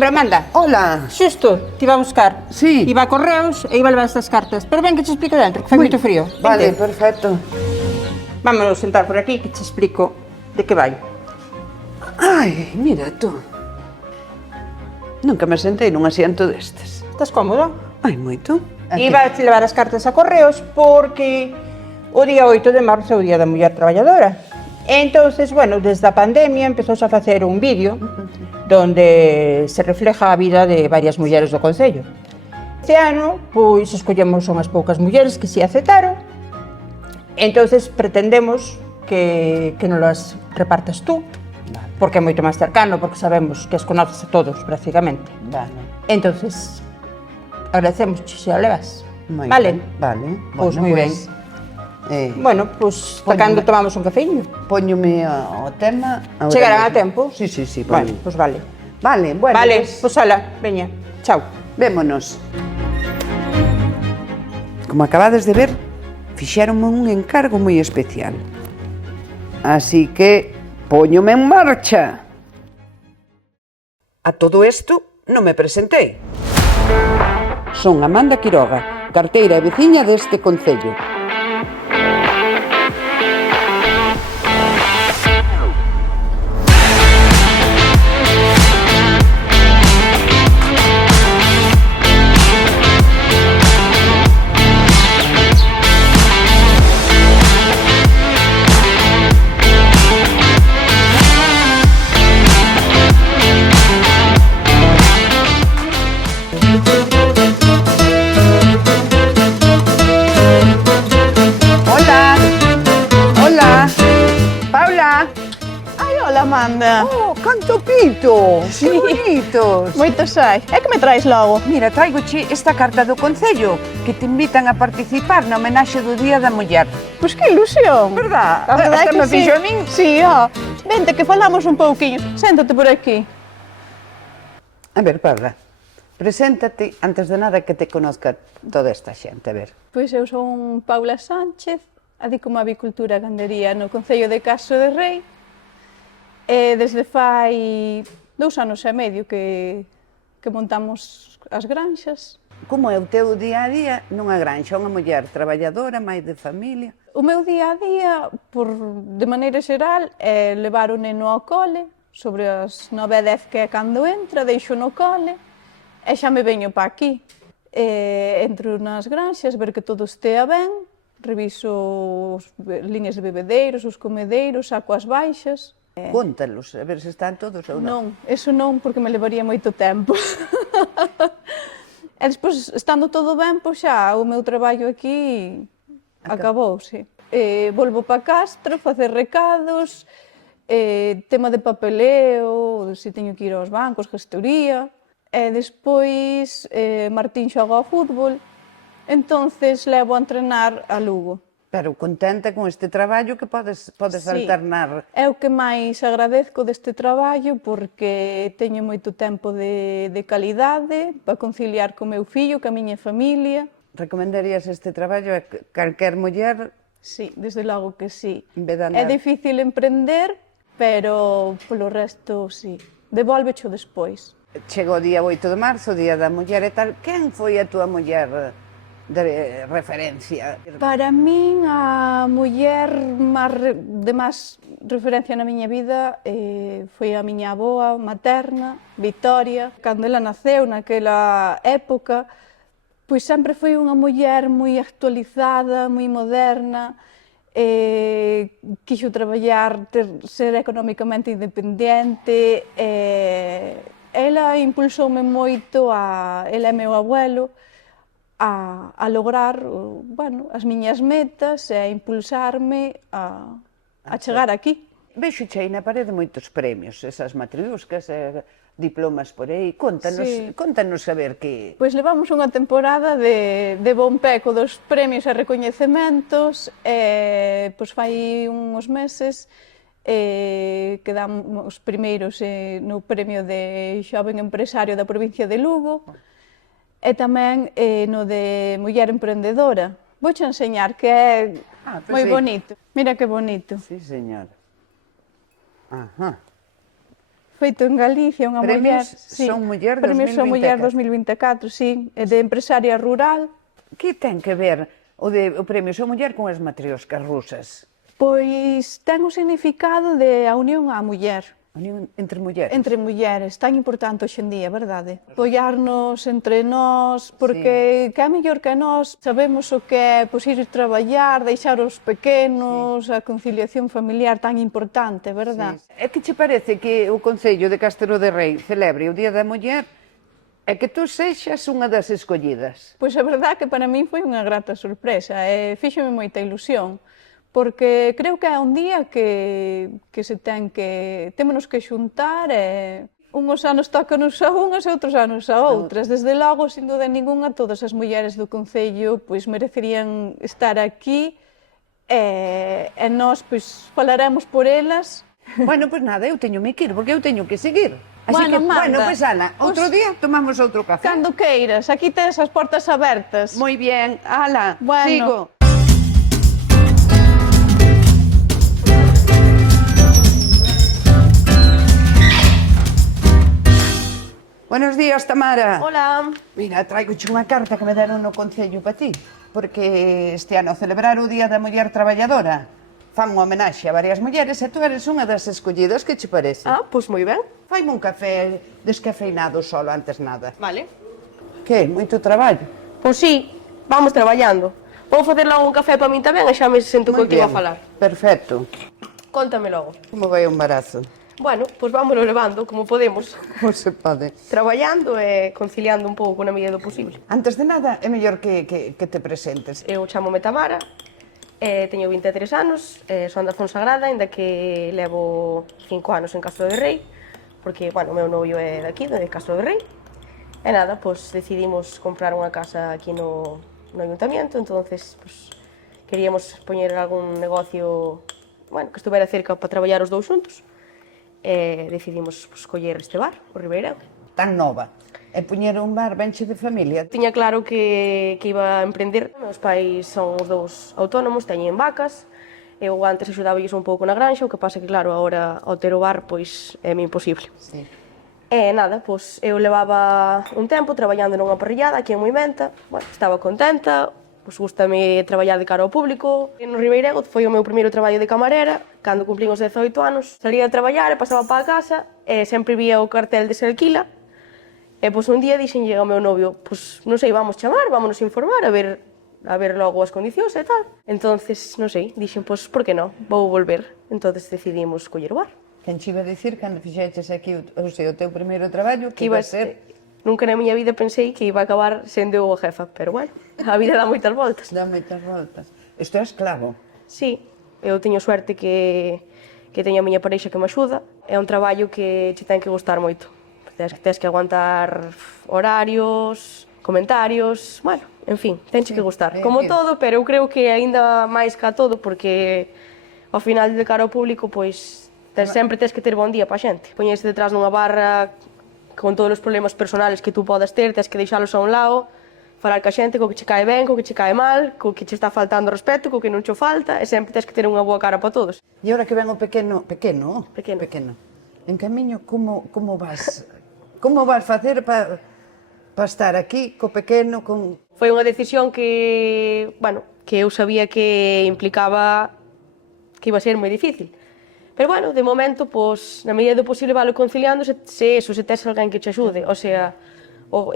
Hombre, Amanda. Hola. Xusto, te iba a buscar. Sí. Iba a correos e iba a levar estas cartas. Pero ven que te explico dentro, que fai moito frío. Vale, Vente. perfecto. Vámonos sentar por aquí que te explico de que vai. Ai, mira tú. Nunca me sentei nun asiento destes. Estás cómodo? Ai, moito. Iba a te levar as cartas a correos porque o día 8 de marzo é o Día da Muller Traballadora. Entonces, bueno, desde a pandemia empezouse a facer un vídeo donde se refleja a vida de varias mulleres do Concello. Este ano, pois, escollemos unhas poucas mulleres que se aceptaron. Entonces, pretendemos que nos las repartas tú, porque é moito máis cercano, porque sabemos que as conoces a todos, prácticamente. Vale. Entonces, agradecemos se a levas. Moi Vale? ben, vale. Pois moi ben. Bueno, pois, para cando tomamos un cafeíño. Póñome o tema... Chegarán a tempo? Sí, sí, sí. Bueno, pois vale. Vale, bueno. Vale, pois ala, veña, chao. Vémonos. Como acabades de ver, fixéronme un encargo moi especial. Así que, póñome en marcha. A todo isto, non me presentei. Son Amanda Quiroga, carteira e veciña deste concello. Hola, Amanda. Oh, canto pito! Sí. Que bonitos! Moitos hai. E que me traes logo? Mira, traigoche esta carta do Concello que te invitan a participar na homenaxe do Día da Muller. Pois que ilusión. Verdad? A verdade Hasta que me sí. fixo a min. Sí, ó. Vente que falamos un pouquiño. Séntate por aquí. A ver, Parra, preséntate antes de nada que te conozca toda esta xente, a ver. Pois eu son Paula Sánchez, adícome a avicultura e gandería no Concello de Castro de Rei. E desde fai 2 anos e medio que montamos as granxas. Como é o teu día a día nunha granxa? Unha muller traballadora, máis de familia? O meu día a día, de maneira xeral, é levar o neno ao cole, sobre as 9 e 10 que é cando entra, deixo no cole, e xa me veño pa aquí. Entro nas granxas, ver que todo estea ben, reviso as liñas de bebedeiros, os comedeiros, saco as baixas. Contalos, a ver se están todos ou non. Non, eso non, porque me levaría moito tempo. E despois, estando todo ben, pois xa o meu traballo aquí acabouse. Volvo para Castro, facer recados, tema de papeleo, se teño que ir aos bancos, gestoría. E despois Martín xoga ao fútbol, entonces levo a entrenar a Lugo. Pero contenta con este traballo que podes Sí. alternar. É o que máis agradezco deste traballo porque teño moito tempo de calidade para conciliar co meu fillo, ca miña familia. Recomendarías este traballo a calquer muller? Sí, desde logo que sí. En vez de É andar... difícil emprender, pero polo resto sí. Devólvecho despois. Chegou o día 8 de marzo, o Día da Muller e tal. Quen foi a túa muller de referencia? Para min, a muller de máis referencia na miña vida foi a miña avoa materna, Victoria. Cando ela naceu, naquela época, pois sempre foi unha muller moi actualizada, moi moderna, quixo traballar, ser económicamente independente. Ela impulsoume moito, ela é meu abuelo, a lograr, bueno, as miñas metas e a impulsarme a chegar aquí. Vexo aí na parede moitos premios, esas matriuscas, diplomas por aí. Contanos, Sí. contanos a ver que... Pois levamos unha temporada de bon peco dos premios e recoñecementos, e pois fai uns meses quedamos primeiros no premio de Xoven Empresario da provincia de Lugo, e tamén no de Muller Emprendedora. Vouche enseñar, que é moi bonito. Mira que bonito. Sí, señora. Ajá. feito en Galicia, unha muller... Premios Son Muller Premios Son Muller 2024. 2024, sí, de empresaria rural. Que ten que ver o Premio Son Muller con as matrioscas rusas? Pois ten o significado de a unión á muller. Unión entre mulleres. Entre mulleres, tan importante hoxe en día, verdade? Apoiarnos entre nós, porque que é mellor que nós sabemos o que é pois, ir traballar, deixar os pequenos, a conciliación familiar tan importante, verdad? Sí. É que che parece que o Concello de Castro de Rei celebre o Día da Muller e que tú sexas unha das escollidas? Pois a verdade que para min foi unha grata sorpresa e fíxome moita ilusión, porque creo que é un día que se ten que... Témonos que xuntar e unhos anos tócanos a unhas e outros anos a outras. Desde logo, sin duda ninguna, todas as mulleres do Concello pois merecerían estar aquí e nós pois falaremos por elas. Bueno, pois nada, eu teño que ir, porque eu teño que seguir. Así Bueno, que, manda. pois Ana, outro día tomamos outro café. Cando queiras, aquí tes as portas abertas. Moi bien, ala, Bueno. sigo. Buenos días, Tamara. Hola. Mira, traigoche unha carta que me deron no Concello para ti, porque este ano celebrar o Día da Muller Traballadora fan unha homenaxe a varias mulleres e tú eres unha das escollidas, que che parece? Ah, pois moi ben. Faime un café descafeinado solo, antes nada. Vale. Que? Moito traballo? Pois sí, vamos traballando. Vou facer logo un café para min tamén e xa me sento Moi contigo a bien. falar. Perfecto. Contame logo. Como vai o embarazo? Bueno, pois vámonos levando como podemos. Como se pode? Traballando e conciliando un pouco na medida do posible. Antes de nada, é mellor que te presentes. Eu chamome Tamara, teño 23 anos, son da Fonsagrada, ainda que levo 5 anos en Castro de Rei, porque, bueno, o meu novio é daqui, de Castro de Rei. E nada, pois decidimos comprar unha casa aquí no Ayuntamiento, entonces pois, queríamos poñer algún negocio, bueno, que estuvera cerca para traballar os dous xuntos. E decidimos pois, coller este bar, o Ribeirão. Tan nova. E puñer un bar benche de familia. Tiña claro que iba a emprender. Meus pais son os dous autónomos, teñen vacas. Eu antes axudáballes un pouco na granxa, o que pasa que, claro, agora ao ter o bar, pois é imposible. Sí. E nada, pois eu levaba un tempo traballando nunha parrillada aquí en Moimenta. Bueno, estaba contenta, pois gústame traballar de cara ao público. No Ribeirego foi o meu primeiro traballo de camarera, cando cumplín os 18 anos. Salía a traballar e pasaba para a casa e sempre vía o cartel de se alquila. E pois un día dixenlle ao meu novio, pois non sei, vamos chamar, vámonos informar a ver logo as condicións e tal. Entonces, non sei, dixen, pois por que non, vou volver. Entonces decidimos coller o bar. Quen che iba a dicir, cando fixeches aquí o teu primeiro traballo, que iba a ser... Nunca na miña vida pensei que iba a acabar sendo eu a jefa, pero bueno, a vida dá moitas voltas. Dá moitas voltas. Isto é esclavo. Sí, eu teño suerte que teño a miña parexa que me axuda. É un traballo que che ten que gustar moito. Tens que aguantar horarios, comentarios, bueno, en fin, tenche que gustar. Como todo, pero eu creo que aínda máis que a todo, porque ao final de cara ao público, pois sempre tens que ter bon día pa xente. Poñese detrás nunha barra con todos os problemas personales que tú podas ter, tens que deixalos a un lado, falar ca xente co que che cae ben, co que che cae mal, co que che está faltando respeto, co que non che falta, e sempre tens que ter unha boa cara para todos. E agora que ven o pequeno, Pequeno. En camiño, como vas facer para estar aquí co pequeno, con... Foi unha decisión que, bueno, que eu sabía que implicaba que iba a ser moi difícil. Pero, bueno, de momento, pois, na medida do posible valo conciliando se tes alguén que te axude. O sea, o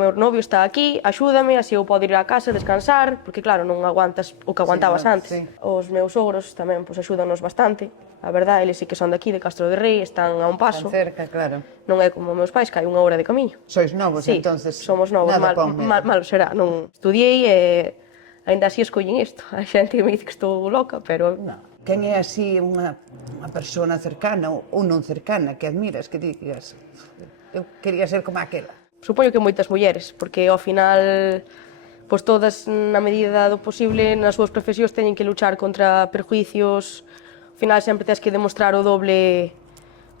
meu novio está aquí, axúdame, así eu podo ir á casa, descansar, porque, claro, non aguantas o que aguantabas antes. Sí. Os meus sogros tamén pois, axúdanos bastante. A verdade, eles sí que son daqui, de Castro de Rei, están a un paso. Tan cerca, claro. Non é como meus pais, que hai unha hora de camiño. Sois novos, Sí, entonces. somos novos, nada pon medo. malo será. Non estudiei e ainda así escollín isto. A xente me dice que estou loca, pero... No. Quen é así unha persona cercana ou non cercana que admiras, que digas, eu quería ser como aquela? Supoño que moitas mulleres, porque ao final, pois todas, na medida do posible, nas súas profesións teñen que luchar contra perjuicios. Ao final sempre tens que demostrar o doble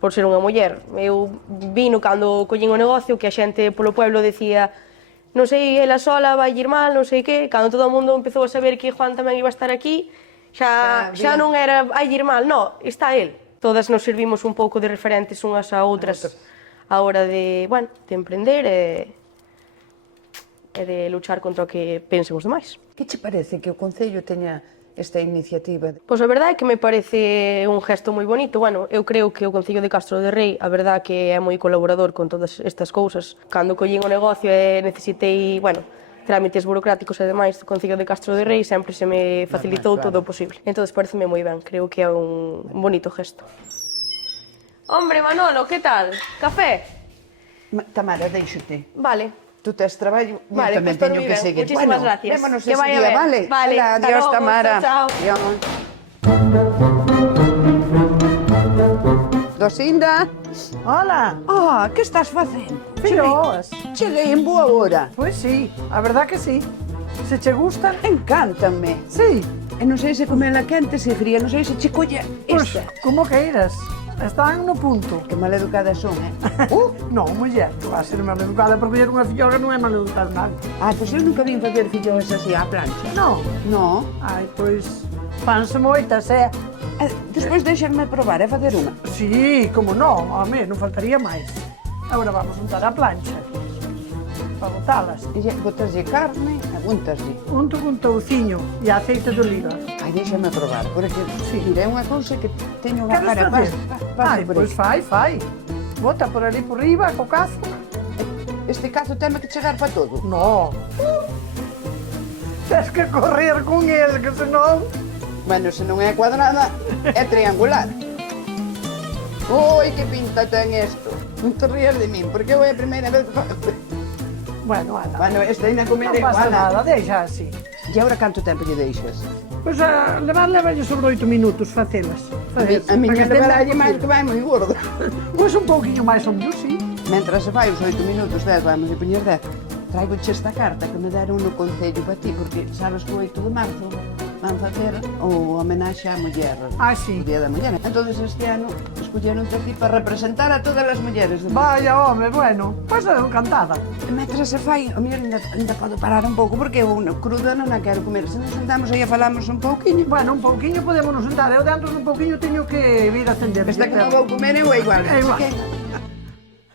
por ser unha muller. Eu vino cando collín o negocio que a xente polo pueblo decía non sei, ela sola vai ir mal, non sei que, cando todo o mundo empezou a saber que Juan tamén iba a estar aquí, xa non era vai ir mal, non, está el. Todas nos servimos un pouco de referentes unhas a outras a hora de, bueno, de emprender e de luchar contra o que pensen os demais. Que che parece que o Concello teña esta iniciativa? Pois a verdade é que me parece un gesto moi bonito. Bueno, eu creo que o Concello de Castro de Rei, a verdade que é moi colaborador con todas estas cousas. Cando collín o negocio e necesitei, bueno, trámites burocráticos e demais do Concello de Castro de Rei, sempre se me facilitou todo o posible. Entón, pareceme moi ben, creo que é un bonito gesto. Hombre, Manolo, que tal? Café? Tamara, deixote. Vale. Tú tes traballo, eu Vale, tamén pues por teño mi que ben. seguir. Muchísimas gracias. Vémonos Que ese vaya día, ben. vale? Vale, Hala, hasta adiós, logo, Tamara. chao, chao. Adiós. Dosinda? Hola, Que estás facendo? filloas. Cheguei en boa hora. Pois sí, a verdad que sí. Se che gustan, Encántame. sí. E non sei se comela quente, se fría, non sei se che colla Pois, esta. como queiras. Están no punto. Que maleducadas son, Non, muller, tu vas ser mal educada por coller unha filloga non é mal educada nada. Pois eu nunca vim facer filloas así á plancha. Non. No. Ai, pois, fanse moitas, Despois deixarme probar e facer unha. Sí, como non, home, non faltaría máis. Agora vamos untar a plancha. Para botalas. E botaslle carne, aguntaslle. Unto con touciño e aceite de oliva. Ai, deixame probar, porque Sí. mira, é unha cousa que teño unha Queres cara facer? Ai, por pois fai. Bota por ali por riba, co cazo. Este cazo teme que chegar para todo. No. Tens que correr con el, que senón... Bueno, se non é cuadrada, é triangular. Oi, que pinta ten isto. Non te rías de min, porque eu é a primeira vez que faço. Bueno, Ana, Bueno, esta ainda comida non pasa igual. nada, deixa así. E agora canto tempo lle deixas? Pois levarlle sobre 8 minutos facelas. A miña levaralle máis que vai moi gordo. Pois un pouquiño máis ou menos, sí. Mentras se vai os 8 minutos, 10, vamos a poñer 10. Traigo-che esta carta que me deron no Concello para ti, porque sabes que o 8 de marzo van facer o homenaxe á muller, Sí. o Día da Muller. Entón, este ano, escolleronte a ti para representar a todas as mulleres. Vaya, home, bueno, pois encantada. Mentras se fai, o mellor ainda podo parar un pouco, porque eu cruda non a quero comer. Se nos sentamos aí e falamos un pouquiño. Bueno, un pouquiño podemos nos sentar. Eu dentro dun pouquiño teño que vir a atender. Esta que non vou comer eu é igual. É igual.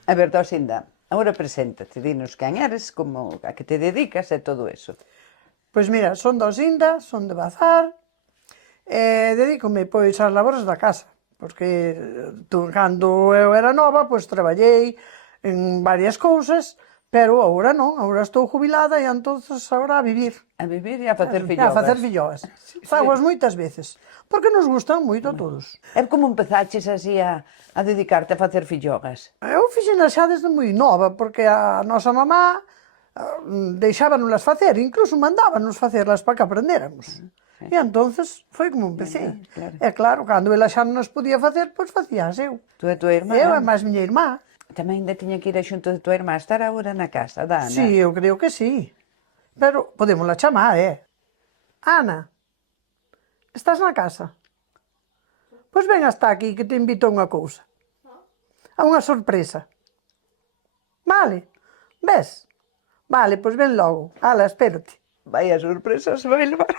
A ver, Dosinda, agora preséntate, dinos quen eres, como a que te dedicas e todo eso. Pois mira, son Dosinda, son de Bazar, dedícome pois ás labores da casa, porque cando eu era nova, pois traballei en varias cousas, pero agora non, agora estou jubilada e entonces agora a vivir. A vivir e a facer A fillogas. facer filloas. Fagoas moitas veces, porque nos gustan moito a todos. E como empezaches así a dedicarte a facer fillogas? Eu fixenas xa desde moi nova, porque a nosa mamá deixábanos facer, incluso mandábanos facerlas para que aprendéramos. E entonces foi como empecé. Claro. E claro, cando ela xa non as podía facer, pois facías eu. Tú e tua irmá? Eu e máis miña irmá. Tamén ainda tiña que ir xunto de tua irmá, estar agora na casa da Ana. Sí, eu creo que sí. Pero podémosla chamar, Ana, estás na casa? Pois ven hasta aquí que te invito a unha cousa. A unha sorpresa. Vale, ves? Vale, pois ven logo. Ala, espérate. Vai a sorpresa se vai levar.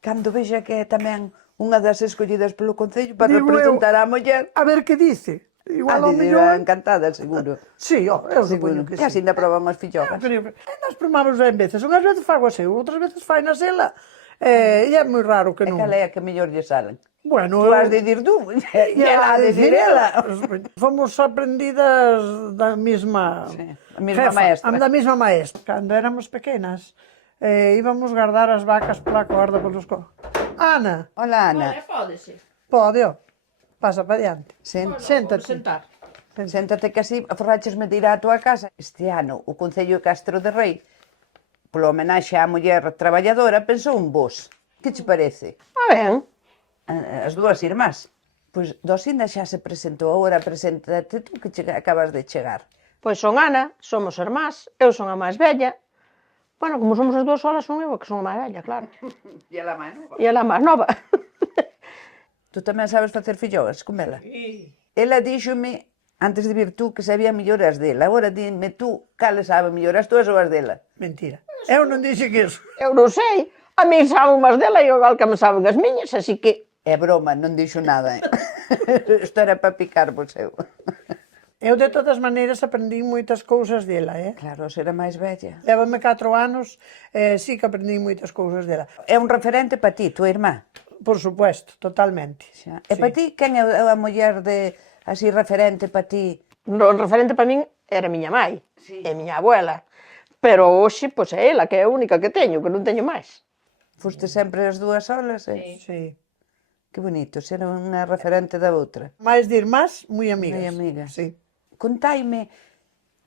Cando vexa que é tamén unha das escollidas polo Concello para Digo representar eu, a muller. A ver que dice. Igual ao dirá mellor... encantada, seguro. Sí, eu Seguro. supoño que E así sí. ainda proban as fillogas. Nós probamos en veces. Unhas veces fago así, outras veces fai na sela. E é moi raro que E non. cal é a que mellor lle salen? Bueno, Tú has de dir tú, e ela ha de dir ela. Fomos aprendidas da mesma Sí, a mesma maestra. Da mesma maestra. Cando éramos pequenas, íbamos guardar as vacas pola corda polos Ana, Hola, Ana. pode, pasa para diante. Séntate. Séntate que así forráchesme de ir á tua casa. Este ano, o Concello de Castro de Rei, polo homenaxe á muller traballadora, pensou en vos. Que che parece? Ben, As dúas irmás. Pois Dosinda xa se presentou, agora preséntate tú que acabas de chegar. pois son Ana, somos irmás, eu son a máis vella. Bueno, como somos as dúas solas, son eu a que son a máis vella, claro. E ela máis nova. E ela a máis nova. Tú tamén sabes facer fillogas, como ela? Ela díxome, antes de vir tú, que sabía mellor as dela. Agora dime tú, cales sabe mellor, as túas ou as dela? Mentira. Eu non dixen que iso. Eu non sei, a mí saben máis dela e igual que me saben as miñas, así que... É broma, non dixo nada, Isto era para picarvos eu. Eu, de todas maneiras, aprendí moitas cousas dela, Claro, se era máis bella. Lévame 4 anos, sí que aprendí moitas cousas dela. É un referente para ti, tua irmá. Por supuesto, totalmente. Xa. E para ti, quen é a muller de así referente para ti? O referente para min era miña mai, e miña abuela. Pero hoxe, pois é ela, que é a única que teño, que non teño máis. Foste sempre as dúas solas, Sí. Que bonito, ser unha referente da outra. Mais de irmás, moi amigas. Moi amigas. Sí. Contaime,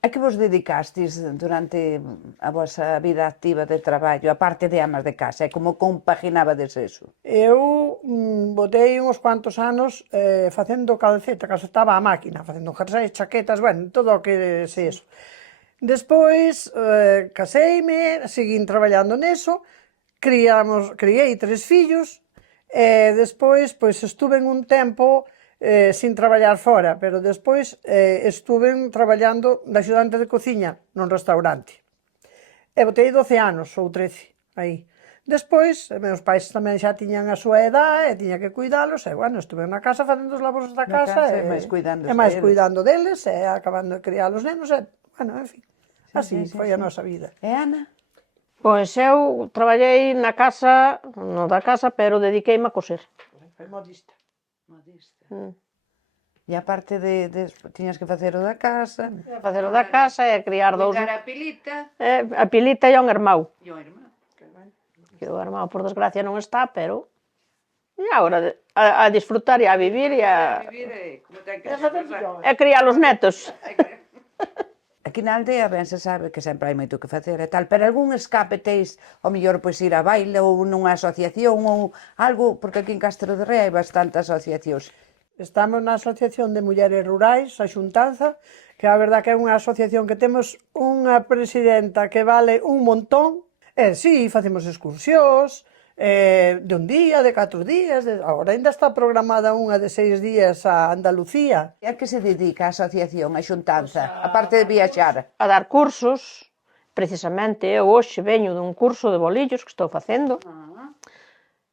a que vos dedicastes durante a vosa vida activa de traballo, a parte de amas de casa, e como compaginabades eso? Eu botei uns cuantos anos facendo calceta, que estaba a máquina, facendo jerseis, chaquetas, bueno, todo o que se eso. Despois caseime, seguín traballando neso, criei 3 fillos, e despois pois estuve un tempo sin traballar fora, pero despois estuve traballando de axudante de cociña nun restaurante. E botei 12 anos ou 13 aí. Despois, meus pais tamén xa tiñan a súa edad e tiña que cuidalos, e bueno, estuve na casa facendo os labores da casa, casa, e máis cuidando máis deles. cuidando deles, e acabando de criar os nenos, e, bueno, en fin, así sí, foi a nosa vida. E Ana? Pois eu traballei na casa, no da casa, pero dediqueime a coser. Foi modista. E a parte de tiñas que facer o da casa, Facer o da casa e criar dous... a pilita, A pilita e o irmão. e o irmán. Que o irmão, por desgracia, non está, pero... E agora a disfrutar e a vivir e a... Como ten que ser. E criar os netos. Aquí na aldea ben se sabe que sempre hai moito que facer e tal, pero algún escape teis, ao mellor pois ir a baile ou nunha asociación ou algo, porque aquí en Castro de Rei hai bastantes asociacións. Estamos na Asociación de Mulleres Rurais, a Xuntanza, que a verdad que é unha asociación que temos unha presidenta que vale un montón, e sí, facemos excursións, de un día, de 4 días, agora ainda está programada unha de 6 días a Andalucía. E a que se dedica a asociación, a xuntanza, a parte de viaxar? A dar cursos. Precisamente, eu hoxe veño dun curso de bolillos que estou facendo.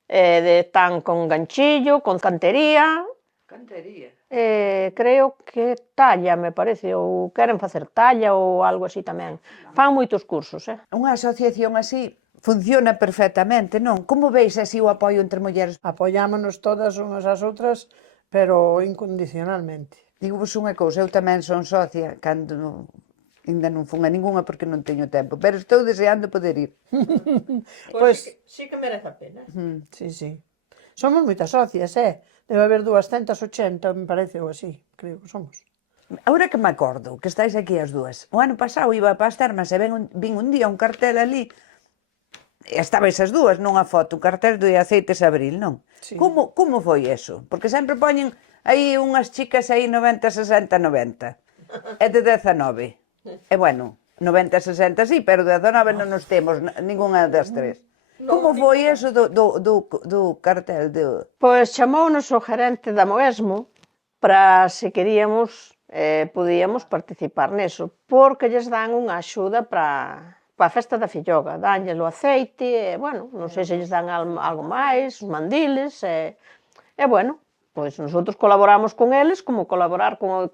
Tan con ganchillo, con cantería. Cantería. Creo que talla, me parece, ou queren facer talla ou algo así tamén. Fan moitos cursos, Unha asociación así funciona perfectamente, non? Como veis así o apoio entre mulleres? Apoiámonos todas unhas ás outras, pero incondicionalmente. Digo vos unha cousa, eu tamén son socia, cando ainda non fun a ningunha porque non teño tempo, pero estou deseando poder ir. Pois, sí que merece a pena. sí, sí. Somos moitas socias, Debe haber 280, me parece, ou así, creo que somos. Agora que me acordo, que estáis aquí as dúas, o ano pasado iba para as termas e vin un día un cartel ali, e estabais as dúas nunha foto, un cartel de Aceites Abril, non? Sí. Como foi eso? Porque sempre poñen aí unhas chicas aí 90, 60, 90, e de 19. E bueno, 90, 60 sí, pero de 19 non nos temos ningunha das tres. Como foi eso do cartel? Pois chamounos o gerente da Moesmo para se queríamos, podíamos participar neso, porque lles dan unha axuda para a festa da filloga, danlles o aceite, bueno, non sei se lles dan algo máis, os mandiles, e bueno, pois nosotros colaboramos con eles como colaborar con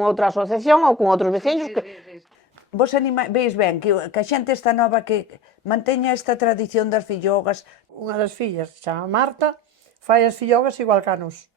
outra asociación ou con outros veciños que... Vos veis ben que a xente esta nova que manteña esta tradición das fillogas. Unha das fillas, chama Marta, fai as fillogas igual que a nos.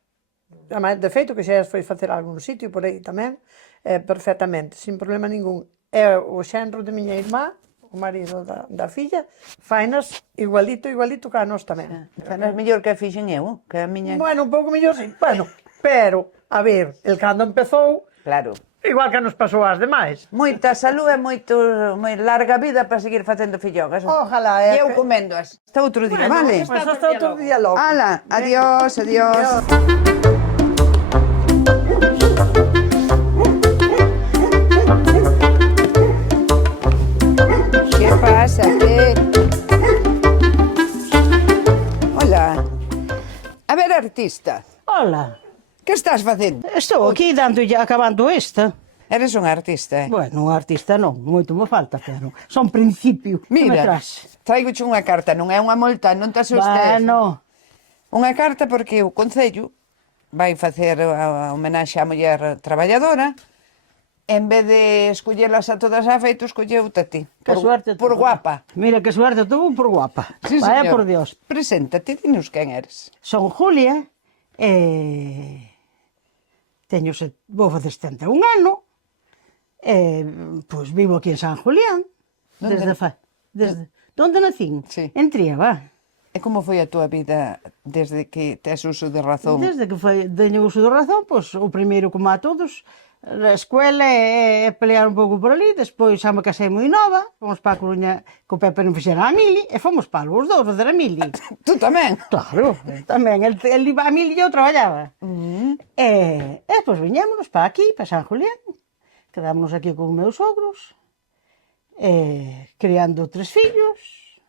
De feito, que xa as foi facer a algún sitio por aí tamén, perfectamente, sin problema ningún. E o xenro de miña irmá, o marido da filla, fainas igualito que a nos tamén. Fanas mellor que a fixen eu, que a miña... Bueno, un pouco mellor, sí. Bueno, pero, a ver, el cando empezou, Claro. igual que nos pasou ás demais. Moita salud e moi larga vida para seguir facendo fillogas. Ojalá, E eu coméndoas. Hasta outro día, vale? Pois hasta outro día logo. Ala, adiós, adiós. Que pasa? Hola. A ver, artista, Ola, que estás facendo? estou aquí acabando esta. Eres un artista, Bueno, un artista non, moito me falta, pero son principio. Que me Mira, traes? traigoche unha carta, non é unha multa, non te asustes. Bueno, Unha carta porque o Concello vai facer a homenaxe á muller traballadora, en vez de escollelas a todas a feito, escolleu-te a ti. Que suerte Por tuvo. guapa. Mira que suerte tuvo por guapa. Sí, Vaya señor. por Dios. Preséntate, dinos quen eres. Son Julia, vou facer 71 ano, pois vivo aquí en San Julián, onde nacín? Sí. En Tríaba. E como foi a túa vida desde que tes uso de razón? Desde que teño uso de razón, pois o primeiro como a todos, a escuela e pelear un pouco por ali, despois xa me casei moi nova, fomos para a Coruña co Pepe non fixera a mili, e fomos para os dous facer a mili. Tú tamén? Claro, tamén, el iba a mili e eu traballaba. E despois viñémonos para aquí, para San Julián, quedámonos aquí con os meus sogros, criando 3 fillos,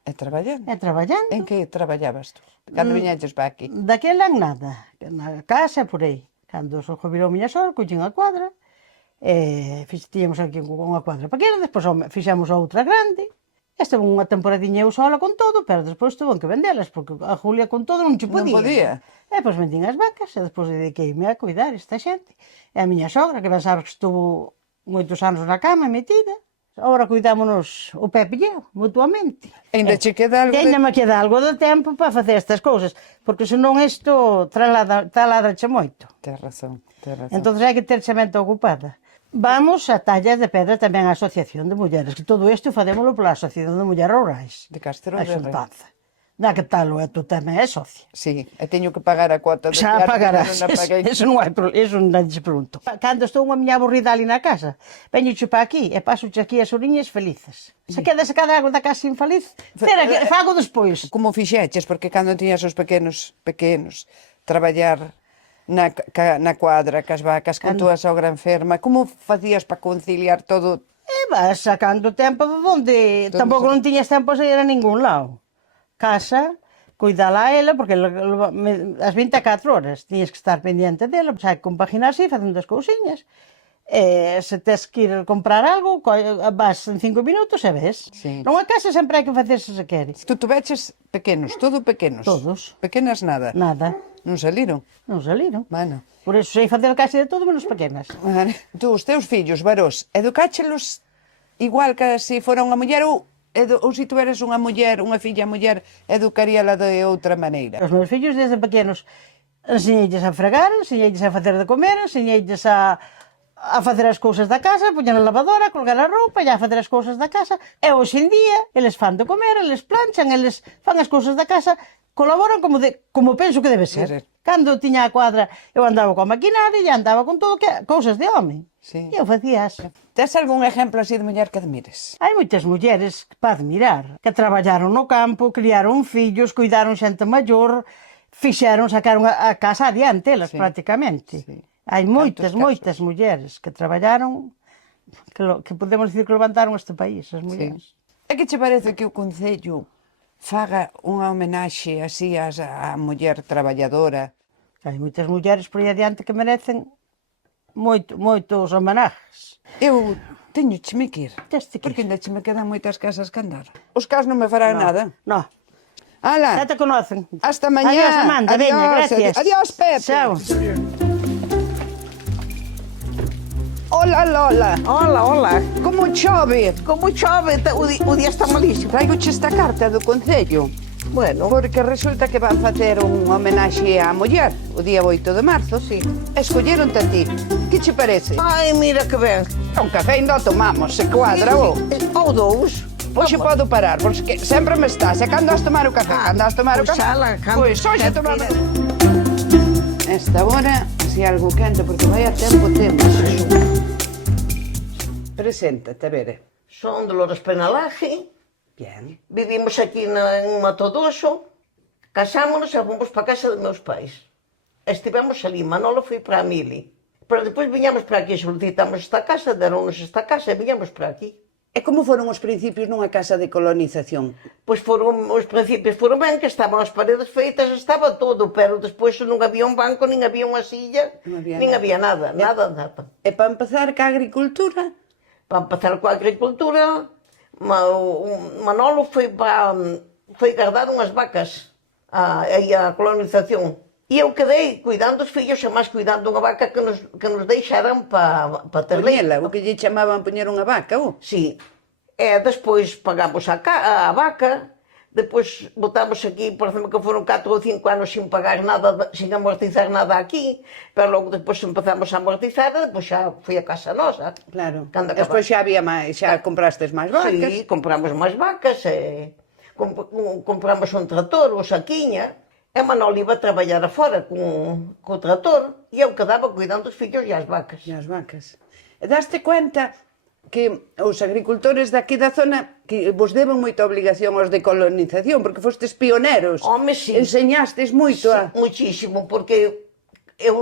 E traballando? e traballando. En que traballabas tú? Cando viñaches para aquí? Daquela en nada, na casa por aí. Cando se jubilou miña sogra, collín a cuadra, tiñamos aquí unha cuadra pequena, despois fixemos outra grande, estuve unha temporadiña eu sola con todo, pero despois tuve que vendelas, porque a Julia con todo non che podía. Non podía. E pois vendín as vacas, e despois dediqueime a cuidar esta xente. E a miña sogra, que pensaba que estuvo moitos anos na cama metida, agora cuidámonos o Pepe e eu, mutuamente. Ainda che queda algo E ainda me queda algo de tempo para facer estas cousas, porque senón isto taladrache moito. Tens razón, tens razón. Entón hai que ter xa mente ocupada. Vamos a Tallas de Pedra tamén á Asociación de Mulleres, que todo isto facémolo pola Asociación de Mulleres Rurais. De Castro A de Rei. xuntanza. Da que tal, e tú tamén é socia. Sí, e teño que pagar a cuota de Xa teatro, pagarás, non a paguei. eso non hai problema, eso non te pregunto. Cando estou unha miña aburrida ali na casa, veñoche para aquí e pasoche aquí as oriñas felices. Se quedas a cada algo da casa infeliz, fago despois. Como fixeches? Porque cando tiñas os pequenos, traballar na cuadra, cas vacas, con túa sogra enferma, como facías para conciliar todo? E vas sacando tempo de onde... Tampouco non tiñas tempo de ir a ningún lado. Casa, cuidala a ela, porque as 24 horas tiñas que estar pendiente dela, pois hai que compaginar así, facendo as cousiñas. Se tes que ir a comprar algo, vas en 5 minutos e ves. Sí. Nunha casa sempre hai que facer se quere. Tú tuveches pequenos, todo pequenos? Todos. Pequenas nada? Nada, Non saliron? non saliron. Bueno. Por eso sei facer case de todo menos pequenas. Vale. Tú, os teus fillos, varós, educáchelos igual que se fora unha muller ou se tu eres unha muller, unha filla muller, educaríala de outra maneira? Os meus fillos desde pequenos enseñeilles a fregar, enseñeilles a facer de comer, enseñeilles a facer as cousas da casa, poñer na lavadora, colgar a roupa, e a facer as cousas da casa. E hoxe en día, eles fan de comer, eles planchan, eles fan as cousas da casa, colaboran como penso que debe ser. Sí. Cando tiña a cuadra, eu andaba con a maquinaria e andaba con todo, cousas de home. Sí. E eu facía as. Tes algún exemplo así de muller que admires? Hai moitas mulleres para admirar, que traballaron no campo, criaron fillos, cuidaron xente maior, sacaron a casa adiante, elas Sí. prácticamente. Sí. Hai Cantos moitas mulleres que traballaron, que podemos dicir que levantaron este país, as mulleres. É que che parece que o Concello faga unha homenaxe así á muller traballadora? Hai moitas mulleres por aí adiante que merecen moitos homenajes. Eu teño cheme que ir, Teste que porque ir. ainda che me quedan moitas casas que andar. Os cas non me farán nada. No, Ala, xa te conocen. hasta mañá. Adiós, Amanda, veña, gracias. Adiós, Pepe. Chao. Hola, Lola. Hola, hola. Como chove? Como chove, o día está malísimo. Traigoche esta carta do Concello. Bueno, Porque resulta que van facer un homenaxe á muller o día 8 de marzo. Sí. Escolleronte a ti. Que che parece? ai, mira que ben. Un café ainda o tomamos, se cuadra, o. Ou dous. Hoxe podo parar, porque sempre me estás. E cando has tomar o café? Cando has tomar o pois café? ala, cando Pois hoxe te tomamos. pida. Esta hora, así algo quente, porque vai a tempo temos. Preséntate, a ver. Son Dolores Penalaje. Bien. Vivimos aquí en Matodoso. Casámonos e fomos para a casa dos meus pais. Estivemos ali, Manolo foi para a Mili. Pero depois viñamos para aquí, solicitamos esta casa, deronnos esta casa e viñamos para aquí. E como foron os principios nunha casa de colonización? Pois os principios foron ben, que estaban as paredes feitas, estaba todo, pero despois non había un banco, nin había unha silla, Non había nin nada. había nada, nada. E para empezar, ca agricultura? Para empezar coa agricultura, Manolo foi guardar unhas vacas aí a colonización. E eu quedei cuidando os fillos e máis cuidando unha vaca que nos deixaran para ter leite. Poñela, o que lle chamaban poñer unha vaca, Sí. E despois pagamos a vaca, depois botamos aquí, por exemplo, que foron 4 ou 5 anos sin pagar nada, sin amortizar nada aquí, pero logo depois empezamos a amortizar e depois xa foi a casa nosa. Claro. Cando Despois xa había máis, xa comprastes máis vacas. Sí, compramos máis vacas, compramos un trator, o Saquiña, e Manol iba a traballar afora co trator e eu quedaba cuidando os fillos e as vacas. E as vacas. E daste cuenta que os agricultores daqui da zona que vos deben moita obligación aos de colonización, porque fostes pioneros. Home, sí. Enseñastes moito a... Muchísimo, porque eu,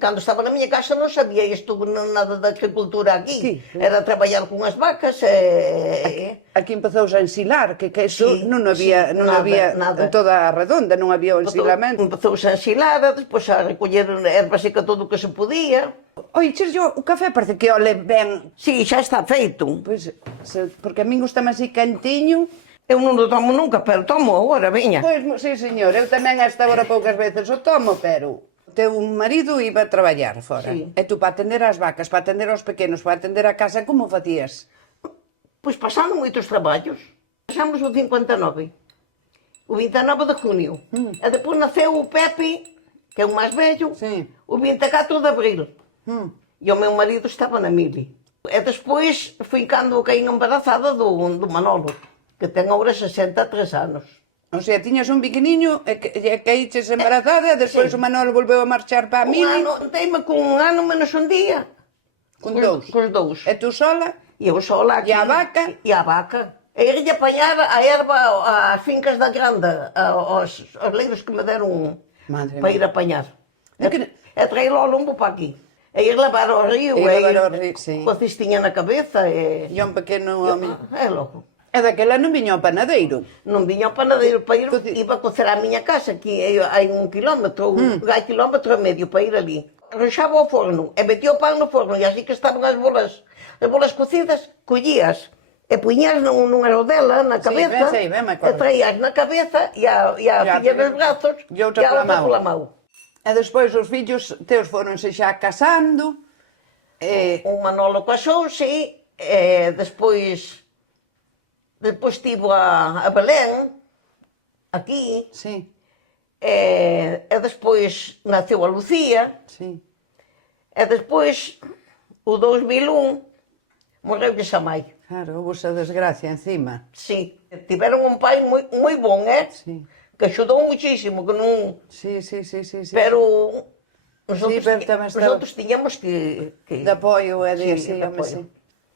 cando estaba na miña casa, non sabía isto nada da agricultura aquí. Sí, claro. Era traballar con as vacas e... Aquí empezouse a ensilar, que eso Sí, non había, sí, non nada, había nada. en toda a redonda, non había o ensilamento. Empezouse a ensilar, despois a recoller ervas e todo o que se podía. Oiches, yo, o café parece que ole ben... Sí, xa está feito. Pois, porque a min gustame así cantiño. Eu non o tomo nunca, pero tomo agora, veña. Pois, sí, señor, eu tamén hasta agora poucas veces o tomo, pero... Teu marido iba a traballar fora. Sí. E tú, para atender as vacas, para atender aos pequenos, para atender a casa, como facías? Pois pasando moitos traballos. Pasamos o 59. O 29 de junio. E depois naceu o Pepe, que é o máis vello, Sí. o 24 de abril. E o meu marido estaba na Mili. E despois foi cando caí embarazada do Manolo, que ten agora 63 anos. O sea, tiñas un pequeniño e caíches embarazada e despois Sí. o Manolo volveu a marchar para a Un Mili ano, teime con un ano menos un día. con dous. Cos dous. E tú sola? E eu sola aquí. E a vaca? E a vaca. E irlle apañar a erva ás fincas da Granda, aos leiros que me deron Madre para ir mía. apañar. É que- E traílo ao lombo para aquí. E ir levar ao río, E e ir levar ao río, sí. coa cistiña na cabeza, e... E un pequeno home. É logo. E daquela non viña o panadeiro. Non viña ao panadeiro para ir, Coci- iba a cocer á miña casa, que hai 1 kilómetro, hai kilómetro e medio para ir ali. Arranxaba o forno, e metía o pan no forno, e así que estaban as bolas cocidas, collías, e puñas nunha rodela na Sí, cabeza, ben sei, ben me e acordo. traías na cabeza, e a filla nos brazos, E outra a outra pola pola mão. E despois os fillos teus foronse xa casando. E... O Manolo casouse, e despois tivo a Belén, aquí, Sí, e despois naceu a Lucía, sí. e despois, o 2001, morreu de Samai. Claro, houve esa desgracia encima. Sí, tiveron un pai moi bon, Sí. que axudou muchísimo, que non... Sí, sí, sí, sí, sí. Pero nosotros, pero tamén estaba- nosotros tiñamos que... De apoio e de, sí, de home, apoio. sí.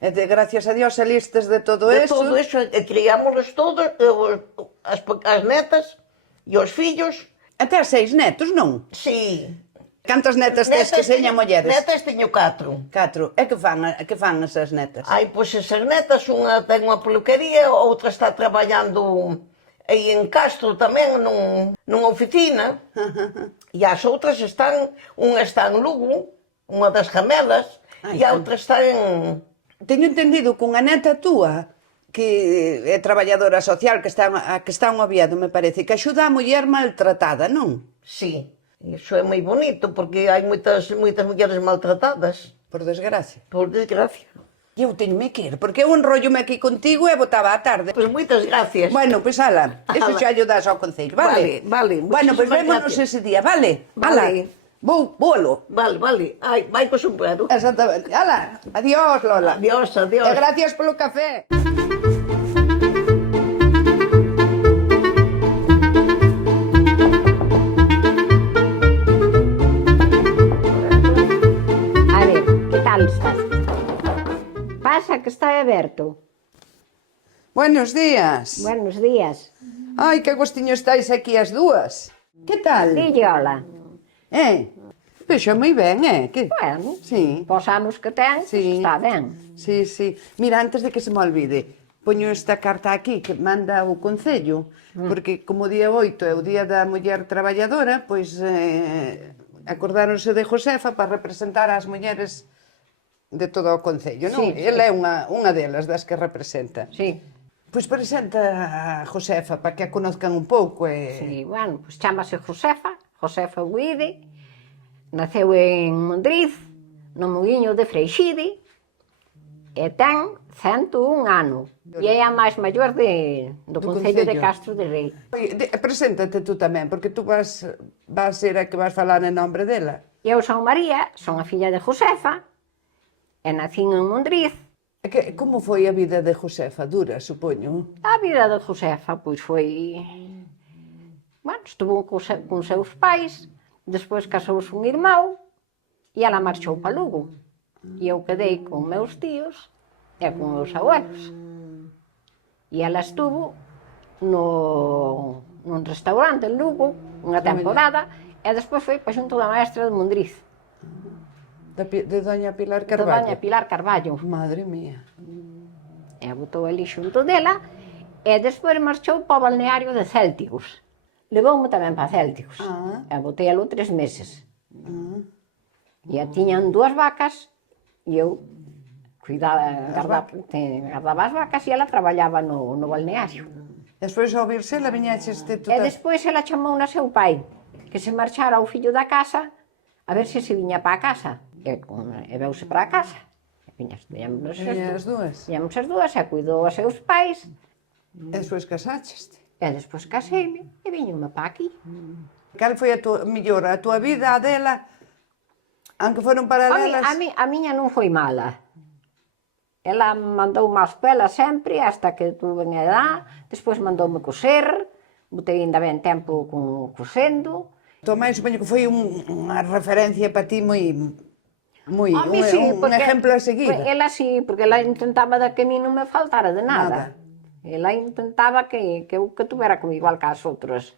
E de, gracias a Dios salistes de todo De eso. todo eso, e criámoslos todos, as netas e os fillos. Até 6 netos, non? Sí. Cantas netas tes que señan mulleres? Netas teño 4. 4. E que fan esas netas? Ai, pois esas netas, unha ten unha peluquería, outra está traballando aí en Castro tamén, nunha oficina, e as outras unha está en Lugo, unha das gemelas, Ai, e a outra está en... Teño entendido que unha neta túa que é traballadora social, que está en Oviedo, me parece, que axuda a muller maltratada, non? Sí, iso é moi bonito, porque hai moitas mulleres maltratadas, Por desgracia. por desgracia. E eu teñome que ir, porque eu enrollome aquí contigo e botaba a tarde. Pois moitas gracias. Bueno, pois ala, eso Ala. xa ayudas ao Concello, vale? Vale, Bueno, pois muchísimas vémonos gracias. ese día, vale? Vale. Ala, volo. Vale. Ai, vai co sombrero. Exactamente. Ala, adiós, Lola. Adiós, adiós. E gracias polo café. A ver, que tal estás? Pasa que está aberto. Buenos días. Buenos días. Ai, que gostiño estáis aquí as dúas. Que tal? Dille hola. Vexo moi ben, Que... Bueno, Sí. pos anos que ten, Sí. está ben. Sí, sí. Mira, antes de que se me olvide, poño esta carta aquí que manda o Concello, porque como o día 8 é o Día da Muller Traballadora, pois acordáronse de Josefa para representar as mulleres de todo o Concello, non? Sí, sí. Ela é unha delas das que representa. Sí. Pois presenta a Josefa para que a conozcan un pouco e... Sí, bueno, pues chámase Josefa Josefa Guide, naceu en Mondriz, no Muiño de Freixide, e ten 101 anos. E é a máis maior do Concello de Concello. Castro de Rei. Preséntate tú tamén, porque tú vas ser a que vas falar en nombre dela. Eu son María, son a filla de Josefa, e nacín en Mondriz. Como foi a vida de Josefa? Dura, supoño. A vida de Josefa, pois foi... Bueno, estuvo con seus pais, despois casouse un irmão, e ela marchou para Lugo. E eu quedei con meus tíos e con meus abuelos. E ela estuvo nun restaurante en Lugo, unha temporada, e despois foi para xunto da maestra de Mondriz, De doña Pilar de Carballo. doña Pilar Carballo. Madre mía. E botou ali xunto dela, e despois marchou para o balneario de Célticos. Levoume tamén para Célticos. E botei alo 3 meses. E tiñan 2 vacas, e eu guardaba as vacas, e ela traballaba no balneario. Despois, ao virse, ela viñaches de E despois ela chamou na seu pai, que se marchara o fillo da casa, a ver se viña para a casa. E veuse para a casa. Viñamos as dúas. as dúas, e cuidou aos seus pais. E despois casácheste. E despois caseime, e viñome para aquí. Cal foi a túa vida, a dela, aunque foron paralelas? A miña non foi mala. Ela mandou máis pela sempre, hasta que tuve a edad, despois mandoume coser, botei ainda ben tempo cosendo. Tua mãe, supoño que foi unha referencia para ti un exemplo a seguir. Ela sí, porque ela intentaba que a mí non me faltara de nada. Ela intentaba que eu tuvera como igual que as outras.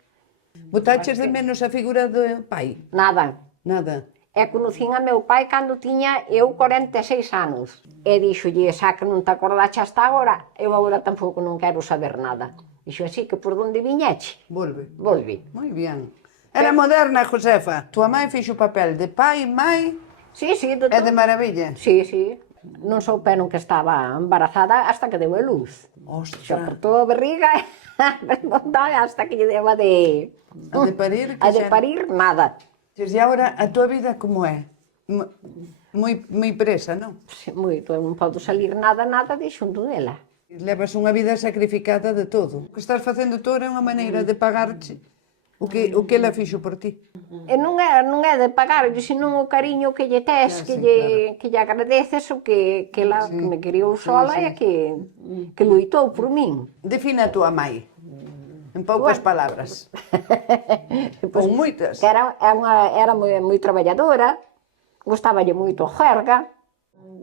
Botaches de menos a figura do pai? Nada. Nada. E conocín a meu pai cando tiña eu 46 anos. E dixolle, xa que non te acordaxe hasta agora, eu agora tampouco non quero saber nada. Dixo así, que por onde viñeche? Volve. Volve. Moi bien. Era moderna, Josefa. Tua mãe fixo o papel de pai, mãe, Sí, e de maravilla. Sí, sí. Non souperon que estaba embarazada hasta que deu a luz. Xa por toda a barriga, hasta que lle deu a de... A de parir, A de parir, nada. E agora, a tua vida como é? Moi presa, non? Moito, non podo salir nada de xunto dela. Levas unha vida sacrificada de todo. O que estás facendo tú é unha maneira de pagarche o que ela fixo por ti. E non é de pagar, senón o cariño que lle tes, que lle agradeces o que ela que me criou sola e que luitou por min. Define a tua mãe, en poucas palabras. Ou moitas. Era moi traballadora, gustaballe moito a juerga,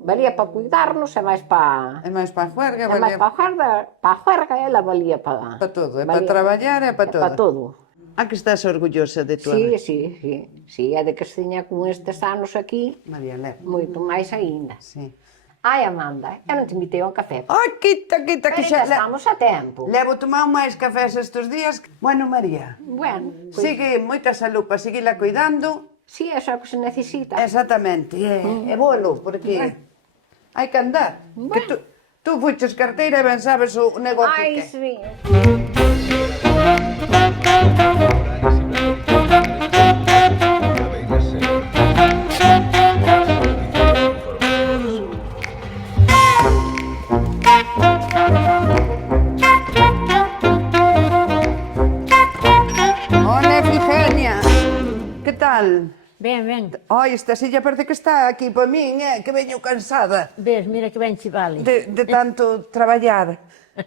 valía para cuidarnos e máis para... É máis para a juerga, É máis para a juerga, ela valía para... Para todo, é para traballar, é para todo. Para todo. A que estás orgullosa de tua mãe? Sí, é de que se tiña con estes anos aquí, María Leva. moito máis aínda. Sí. Ai, Amanda, eu non te invitei a un café. Ai, quita, que Pero xa... estamos a tempo. Levo tomado máis cafés estes días. Bueno, María, Bueno, pois, sigue moita salud para seguila cuidando. sí, é só que se necesita. Exactamente, é bolo, porque hai que andar. Que tú fuches carteira e ben sabes o negocio Ai, que é. sí. Hola, Efigenia. Que tal? Ben, ben. Ai, esta silla parece que está aquí para min, que veño cansada Ves, mira que ben che vale. de tanto traballar.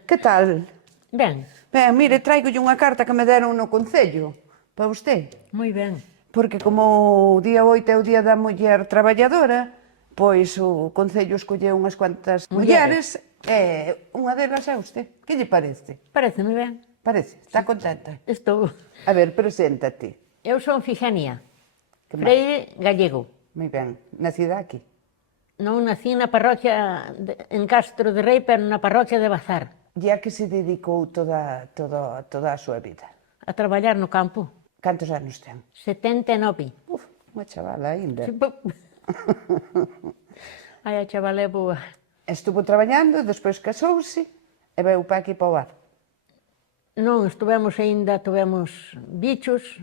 Que tal? Ben, Ben, mire, traigolle unha carta que me deron no Concello, para vostede. moi ben. Porque como o día 8 é o Día da Muller Traballadora, pois o Concello escolleu unhas cuantas mulleres e unha delas é usted. Que lle parece? Pareceme ben. Parece? Está contenta? Estou. A ver, preséntate. Eu son Fixania, Que freire gallego. Moi ben, nacida aquí. Non nací na parroquia en Castro de Rei, pero na parroquia de Bazar, E a que se dedicou toda a súa vida? a traballar no campo. Cantos anos ten? 79. Uf, unha chavala aínda. Ai, a chavala é boa. Estuvo traballando, despois casouse e veu para aquí para o bar. Non, estivemos aínda, tivemos bichos,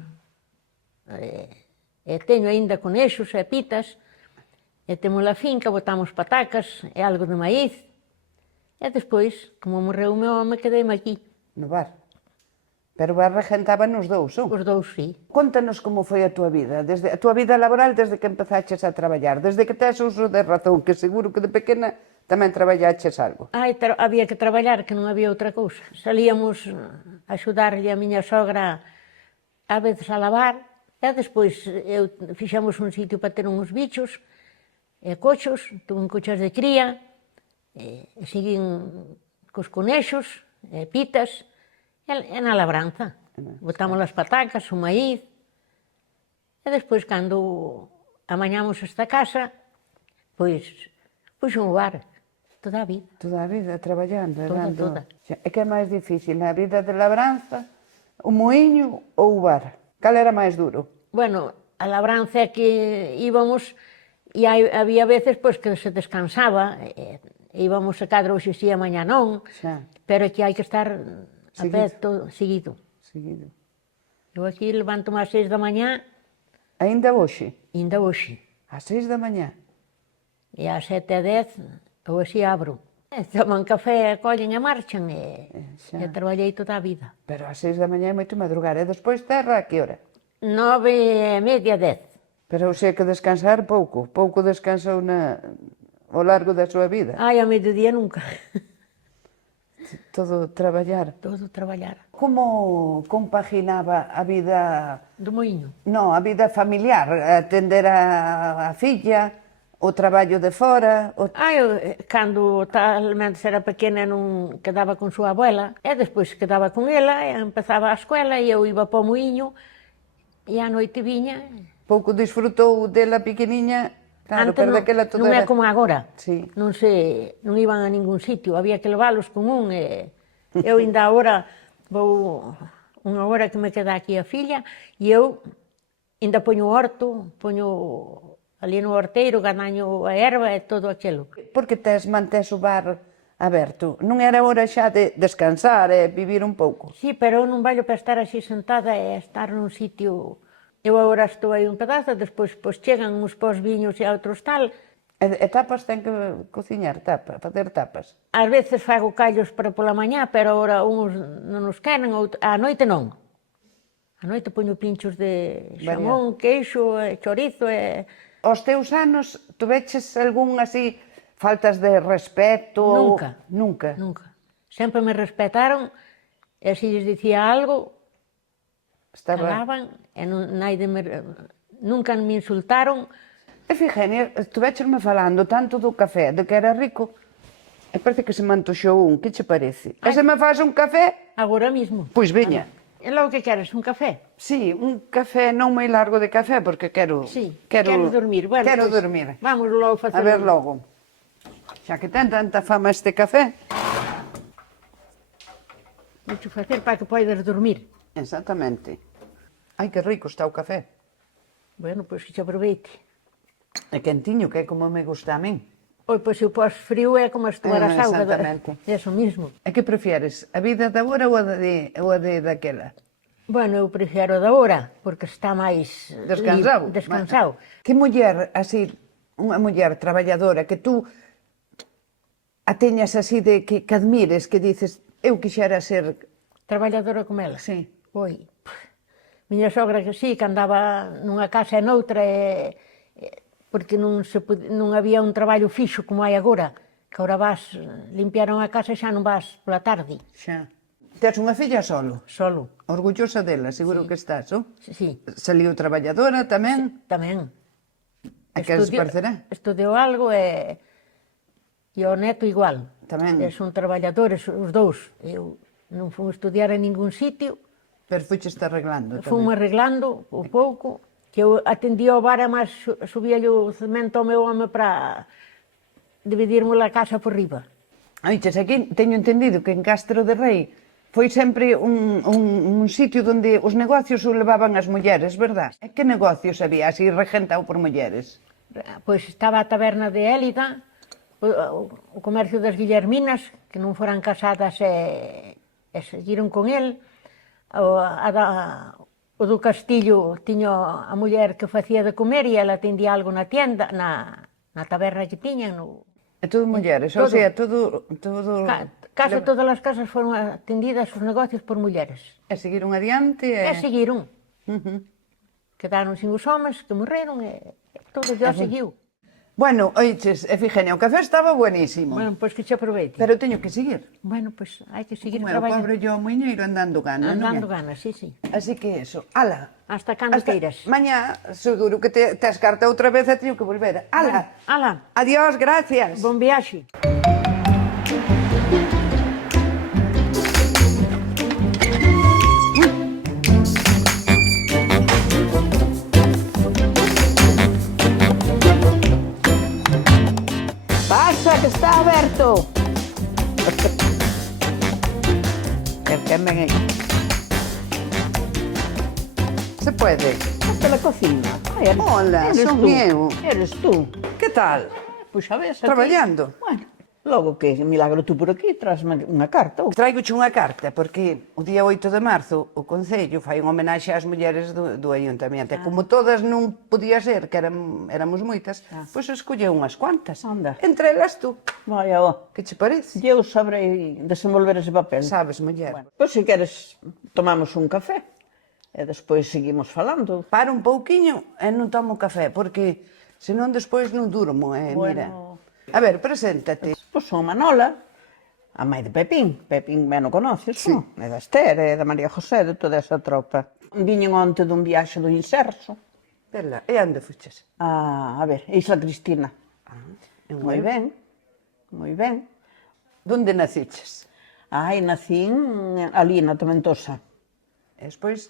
E teño aínda conexos e pitas, e temos a finca, botamos patacas e algo de maíz. E despois, como morreu o meu home, quedei-me aquí. No bar. Pero o bar regentaba nos dous, non? Os dous, sí. Contanos como foi a túa vida, a túa vida laboral desde que empezaches a traballar, desde que tes uso de razón, que seguro que de pequena tamén traballaches algo. Había que traballar, que non había outra cousa. Salíamos a axudarlle a miña sogra a veces a lavar, e despois fixemos un sitio para ter uns bichos, e cochos, tuve cochos de cría, e seguín cos conexos, e pitas, e na labranza. Botamos as patacas, o maíz, e despois, cando amañamos esta casa, pois puxo un bar, toda a vida. Toda a vida traballando, Toda. E que é máis difícil, a vida de labranza, o moinho ou o bar? Cal era máis duro? Bueno, a labranza é que íbamos, e había veces pois, que se descansaba, íbamos a cadra hoxe sí, a mañá non, pero é que hai que estar a pé todo seguido. Eu aquí levanto ás 6 da mañá. Ainda hoxe? Ainda hoxe. Ás 6 da mañá? E ás 7 a 10, ou así abro. Toman café, collen e marchan, e traballei toda a vida. Pero ás 6 da mañá é moito madrugar, e despois terra a que hora? 9:30, 10. Pero xe que descansar pouco descansou ao largo da súa vida. Ai, a mediodía nunca. Todo traballar. Todo traballar. Como compaginaba a vida... Do moinho? Non, a vida familiar, atender a filla, o traballo de fora... Cando talmente era pequena non quedaba con súa abuela, e despois quedaba con ela, e empezaba a escuela, e eu iba para o moinho, e a noite viña. Pouco disfrutou dela pequeniña, claro, pero daquela todo non é era... como agora, sí. Non iban a ningún sitio, había que leválos con un, e eu ainda agora vou unha hora que me queda aquí a filla, e eu ainda poño o horto, poño ali no horteiro, ganaño a erva e todo aquilo. Porque mantés o bar aberto? Non era hora xa de descansar e vivir un pouco? Sí, pero eu non vallo para estar así sentada e estar nun sitio... Eu agora estou aí un pedazo, despois chegan uns pós viños e outros tal. E tapas ten que cociñar, facer tapas? Ás veces fago callos para pola mañá, pero agora uns non os queren, a noite non. A noite poño pinchos de xamón, queixo, chorizo e... Aos teus anos, tuveches algún así faltas de respeto? Nunca. Nunca? Nunca. Sempre me respetaron, e se lles dicía algo, calaban, e nunca me insultaron. E Figenia, estuvéchesme falando tanto do café, de que era rico, e parece que se me antoxou un, que che parece? E se me faz un café? Agora mismo. Pois veña. E logo que queres, un café? Sí, un café non moi largo de café, porque quero... Sí, quero dormir. Bueno, quero pues, dormir. Vamos logo facer... A ver logo. Xa que ten tanta fama este café. Voucho facer para que poidas dormir. Exactamente. Ai, que rico está o café. Bueno, pois que se aproveite. É quentiño, que é como me gusta a min. Oi, pois se o pós frío é como estuvar a sauga. Exactamente. Eso mismo. E que prefieres, a vida de agora ou a de daquela? Bueno, eu prefiero da hora, porque está máis... Descansado. Descansado. Que muller, así, unha muller traballadora, que tú a teñas así de que admires, que dices, eu quixera ser... Traballadora como ela? Sí. Oi, miña sogra que sí, que andaba nunha casa e noutra, porque non había un traballo fixo como hai agora, que agora vas, limpiaron a casa e xa non vas pola tarde. Xa. Tes unha filla solo? Solo. Orgullosa dela, seguro que estás, non? Sí. Saliu traballadora tamén? Sí, tamén. A que se parecerá? Estudiou algo e o neto igual. Tamén. Son traballadores os dous. Eu non fui estudiar en ningún sitio. Pero fucheste arreglando tamén. Fui arreglando o pouco, que eu atendía o bar e máis subíalle o cemento ao meu home para dividirmos a casa por riba. Oiches, aquí teño entendido que en Castro de Rei foi sempre un sitio onde os negocios o levaban as mulleres, verdad? E que negocios había así regentado por mulleres? Pois estaba a taberna de Élida, o comercio das Guillerminas, que non foran casadas e seguiron con el, O do Castillo tiña a muller que facía de comer e ela atendía algo na tienda, na taberna que tiñan. É todo mulleres, ou Todo. sea, todo... Case todas as casas foron atendidas os negocios por mulleres. E seguiron adiante E seguiron. Quedaron sin os homes que morreron e todo Dios seguiu. Bueno, oiches, Efigenia, o café estaba buenísimo. Bueno, pois que che aproveite. Pero teño que seguir. Bueno, pois hai que seguir Como é o traballando. pobre yo muiñeiro andando gana, non é? Andando ganas, sí, sí. Así que eso, ala. Hasta cando queiras. Mañá, seguro que tes carta outra vez e teño que volver. Ala. Ala, Adiós, gracias. bon viaxe. Pasa, que está aberto. Quen ven aí? Se puede. Hasta la cocina. Ai, Hola, eres son tú. eu. Eres tú. Que tal? Pois a ves aquí. Traballando? Bueno, logo que milagro tú por aquí, trasme unha carta. Traigoche unha carta porque o día 8 de marzo o Concello fai unha homenaxe ás mulleres do Ayuntamiento. E como todas non podía ser, que éramos moitas, pois escolle unhas cuantas. Anda. Entre elas tú. Vaya, ó. Que che parece? Eu sabrei desenvolver ese papel. Sabes, muller. Bueno, pois se queres tomamos un café e despois seguimos falando. Para un pouquiño e non tomo café, porque senón despois non durmo, mira. A ver, preséntate. Pois son Manola, a mãe de Pepín. Pepín ben o conoces, sí. Non? É da Esther, é da María José, de toda esa tropa. Viñen onte dun viaxe do Inserso. Perla, e onde fuches? A ver, Isla Cristina. Moi ben, moi ben. Donde naciches? Ai, nacín ali na Tomentosa. E despois?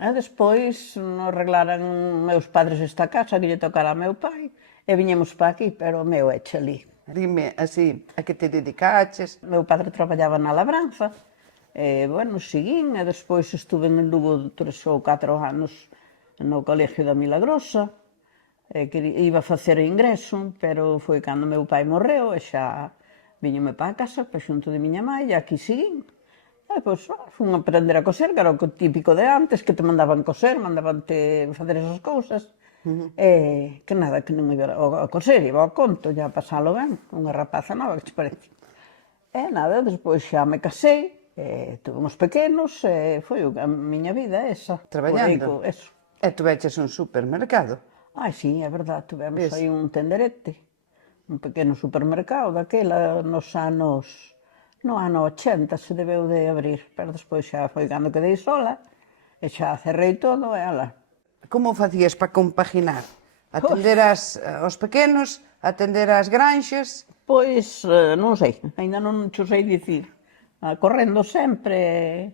E despois nos arreglaran meus padres esta casa que lle tocara a meu pai e viñemos para aquí, pero o meu é ali. Dime, así, a que te dedicaches? Meu padre traballaba na labranza, e, bueno, seguín, e despois estuve en Lugo 3 ou 4 anos no Colegio da Milagrosa, e que iba a facer ingreso, pero foi cando meu pai morreu, e xa viñome para a casa, para xunto de miña mãe, e aquí seguín. E, pois, fun a aprender a coser, que era o típico de antes, que te mandaban coser, mandaban-te facer esas cousas. E que nada, que non iba a coser, iba ao conto, ya a pasalo ben, unha rapaza nova, que te parece. E nada, despois xa me casei, tuve uns pequenos, e foi a miña vida esa. Traballando? Eso. E tu veches un supermercado? Ai, sí, é verdad, tuvemos aí un tenderete, un pequeno supermercado daquela nos anos... No ano 80 se debeu de abrir, pero despois xa foi cando quedei sola, e xa cerrei todo, e ala. Como facías para compaginar? Atender aos pequenos, atender ás granxas? Pois, non sei, ainda non xo sei dicir. Correndo sempre,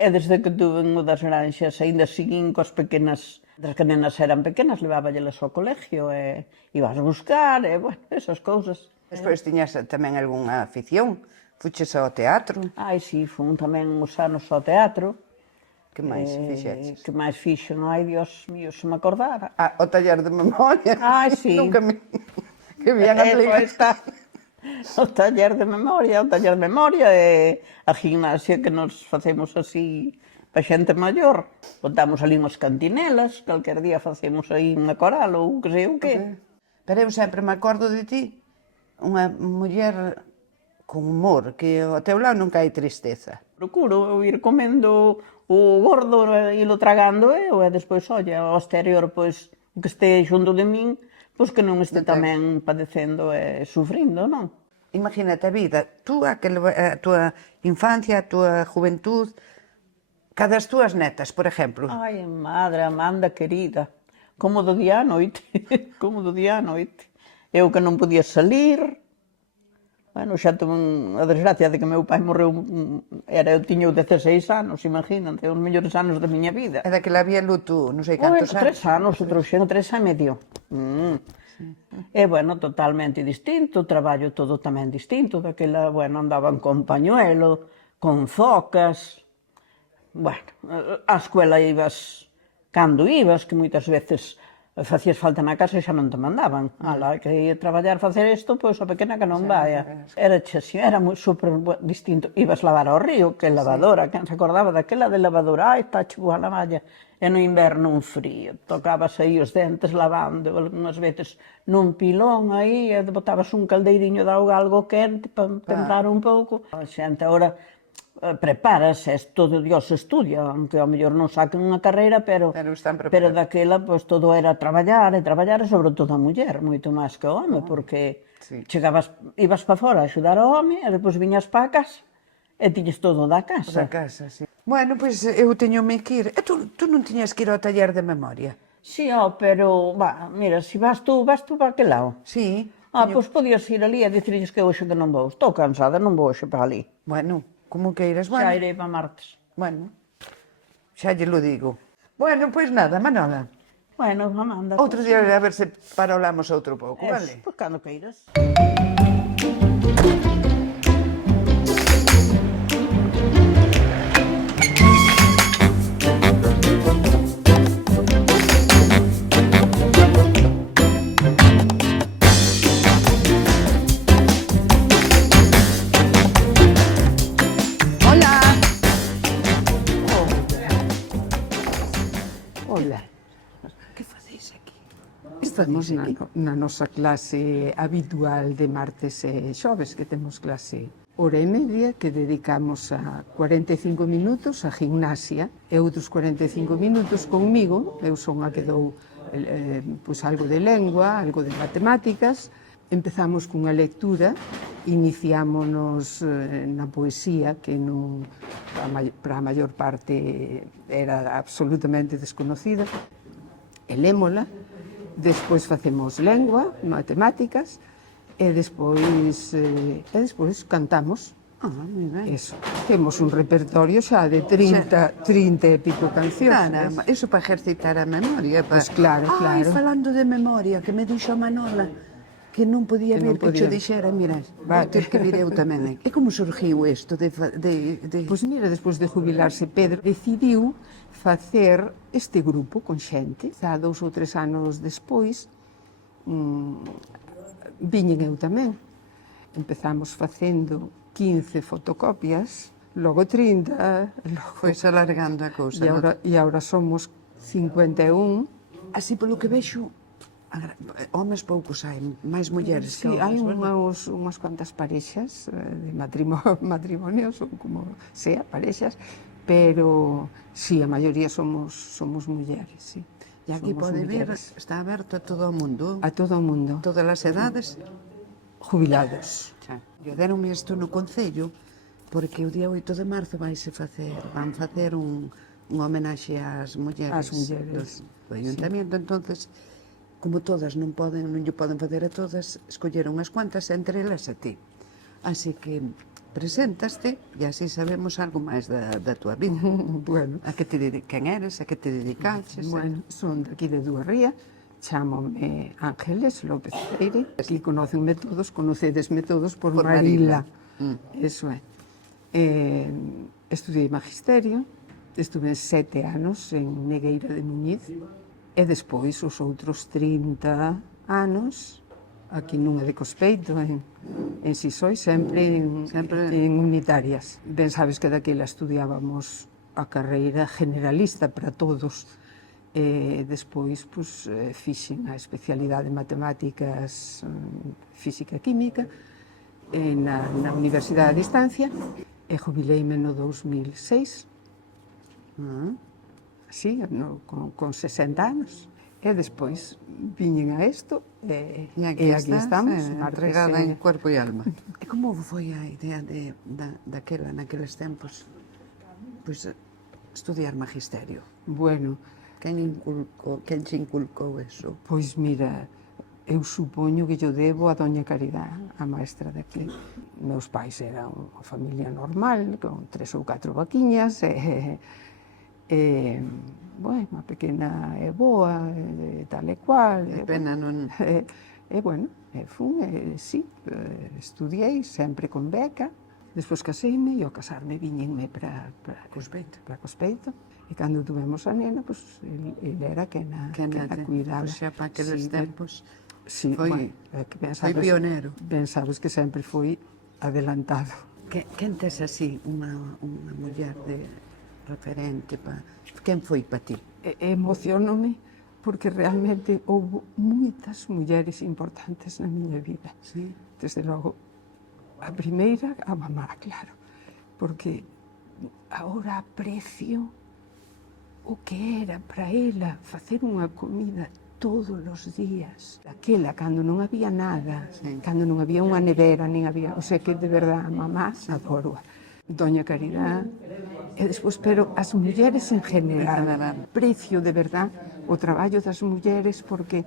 e desde que tuve o das granxas, ainda seguín coas pequenas, das que nenas eran pequenas, leváballelas ao colegio, e ibas a buscar, e, bueno, esas cousas. Despois tiñas tamén algunha afición? Fuches ao teatro? Ai, sí, fun tamén uns anos ao teatro. Que máis fixeches? Que máis fixo, non? Ai, Dios mío, se me acordara. O taller de memoria. Ai, sí. Nunca me... Que bien aplica. Está. O taller de memoria, e a gimnasia que nos facemos así para xente maior. Botamos ali unhas cantinelas, calquer día facemos aí unha coral ou que sei o que. Pero eu sempre me acordo de ti, unha muller con humor, que ao teu lado nunca hai tristeza. Procuro ir comendo o gordo e ilo tragando eu, e despois, olla, ao exterior, pois, o que este xunto de min, pois que non este tamén padecendo e sufrindo, non? Imagínate a vida, a túa infancia, a túa juventud, cada as túas netas, por exemplo. Ai, madre, Amanda querida, como do día a noite, como do día a noite. Eu que non podía salir. Bueno, xa tuve a desgracia de que meu pai morreu, eu tiña 16 anos, imagínate, os mellores anos da miña vida. E daquela había luto, non sei cantos anos. 3 anos, o trouxen 3 e medio. E, bueno, totalmente distinto, o traballo todo tamén distinto, daquela, bueno, andaban con pañuelo, con focas, bueno, á escuela ibas cando ibas, que moitas veces facías falta na casa e xa non te mandaban. Ala, que ia traballar facer isto, pois a pequena que non vaya. Era así, era super distinto. Ibas lavar ao río, que lavadora, quen se acordaba daquela de lavadora, ai, está chua na malla. E no inverno un frío, tocabas aí os dentes lavando, algunhas veces nun pilón aí, e botabas un caldeiriño de auga algo quente para templar un pouco. A xente agora prepárase, todo Dios estudia, aunque ao mellor non saquen unha carreira, pero daquela pois todo era traballar, e sobre todo a muller, moito máis que o home, porque ibas para fora a axudar ao home, e depois viñas para a casa, e tiñes todo da casa. Da casa, sí. Bueno, pois eu teño-me que ir. E tú non tiñas que ir ao taller de memoria? Sí, pero, mira, se vas tú para que lado? Sí. Pois podías ir ali e dicirlles que hoxe que non vou. Estou cansada, non vou hoxe para ali. Bueno, como queiras, bueno. Xa irei para martes. Bueno, xa lle lo digo. Bueno, pois nada, Manola. Bueno, Amanda. Outro día a ver se parolamos outro pouco, vale? Pois cando queiras. Estamos na nosa clase habitual de martes e xoves, que temos clase hora e media, que dedicamos a 45 minutos a gimnasia e outros 45 minutos conmigo. Eu son a que dou algo de lengua, algo de matemáticas. Empezamos cunha lectura, iniciámonos na poesía, que non, para a maior parte era absolutamente desconocida, e lémola. Despois facemos lengua, matemáticas, e despois cantamos. Moi ben. Eso. Temos un repertorio xa de 30 e pico cancións. Caramba, iso para ejercitar a memoria. Pois claro, claro. Ai, falando de memoria, que me dixo Manola que non podía vir, que xo dixera, mira, vou ter que vir eu tamén. E como surgiu isto de... Pois mira, despois de jubilarse Pedro, decidiu facer este grupo con xente. Xa 2 ou 3 anos despois, viñen eu tamén. Empezamos facendo 15 fotocopias, logo 30, logo... Foi alargando a cousa. E agora somos 51. Así polo que vexo, homes poucos hai, máis mulleres que Sí, homes, hai verdad? unhas cuantas parexas de matrimonios, ou como sea, parexas, pero sí, a maioría somos mulleres, sí. E aquí pode vir, está aberto a todo o mundo? A todo o mundo. Todas as edades? Jubilados. Eu deronme isto no Concello, porque o día 8 de marzo van facer un homenaxe ás mulleres do Ayuntamiento, entonces, como todas non lle poden facer a todas, escolleron unhas cuantas, entre elas a ti. Así que preséntaste e así sabemos algo máis da túa vida. Bueno. Quen eres, a que te dedicaches? Bueno, son daqui de Duarría, chámome Ángeles López Freire. Aquí conocenme todos, conocedesme todos por Marila. Eso é. Estudiei magisterio, estuve 7 anos en Negueira de Muñiz, e despois os outros 30 anos aquí nunha de Cospeito, en Sisoi, sempre en unitarias. Ben sabes que daquela estudiábamos a carreira generalista para todos. Despois, fixen a especialidade de matemáticas, física e química na Universidade a Distancia e jubileime no 2006. Sí, con 60 anos. E despois viñen a isto e aquí estamos. Entregada en cuerpo e alma. E como foi a idea naqueles tempos, estudiar magisterio? Bueno, quen se inculcou eso? Pois mira, eu supoño que yo debo a doña Caridad, a maestra de aquí. Meus pais eran unha familia normal, con 3 ou 4 vaquiñas, bueno, a pequena é boa, tal e cual. É pena non... Bueno, sí, estudiei sempre con beca, despois caseime e ao casarme viñenme para Cospeito. E cando tuvemos a nena, pois, ele era quen a cuidaba. Pois xa para aqueles tempos Sí, foi, bueno, é que foi pionero. Pensabas que sempre foi adelantado. Quen tes así unha muller de referente quen foi para ti? Emocionome porque realmente houve moitas mulleres importantes na miña vida. Sí. Desde logo, a primeira, a mamá, claro, porque agora aprecio o que era para ela facer unha comida todos os días. Aquela, cando non había nada, cando non había unha nevera, nin había... O sea que, de verdad, a mamá adoro. Doña Caridad, e despois, pero as mulleres en general, aprecio de verdad o traballo das mulleres porque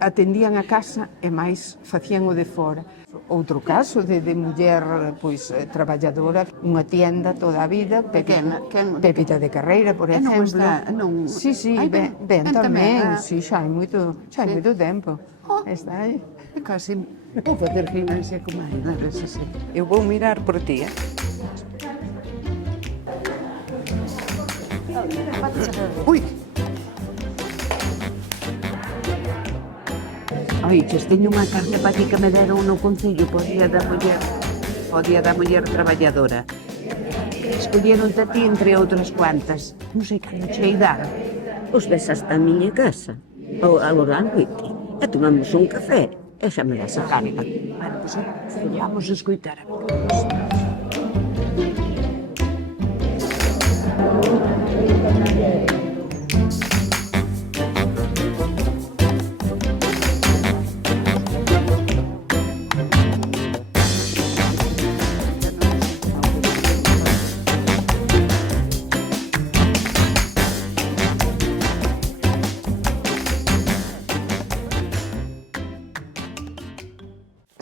atendían a casa e máis facían o de fora. Outro caso de muller pois traballadora, unha tienda toda a vida, Pepita de Carreira, por exemplo. Sí, ben tamén, sí, xa hai moito tempo. Está aí. Casi vou facer gimnasia como hai, a ver se sei. Eu vou mirar por ti, Ui! Oiches, teño unha carne para ti que me deron no Concello po Día da Muller Traballadora. Escolleron a ti entre outras cuantas. Non sei que chei dar. Os ves hasta a miña casa, agora a noite, e tomamos un café, e xa me das a carga. Bueno, pois vamos a escoitar a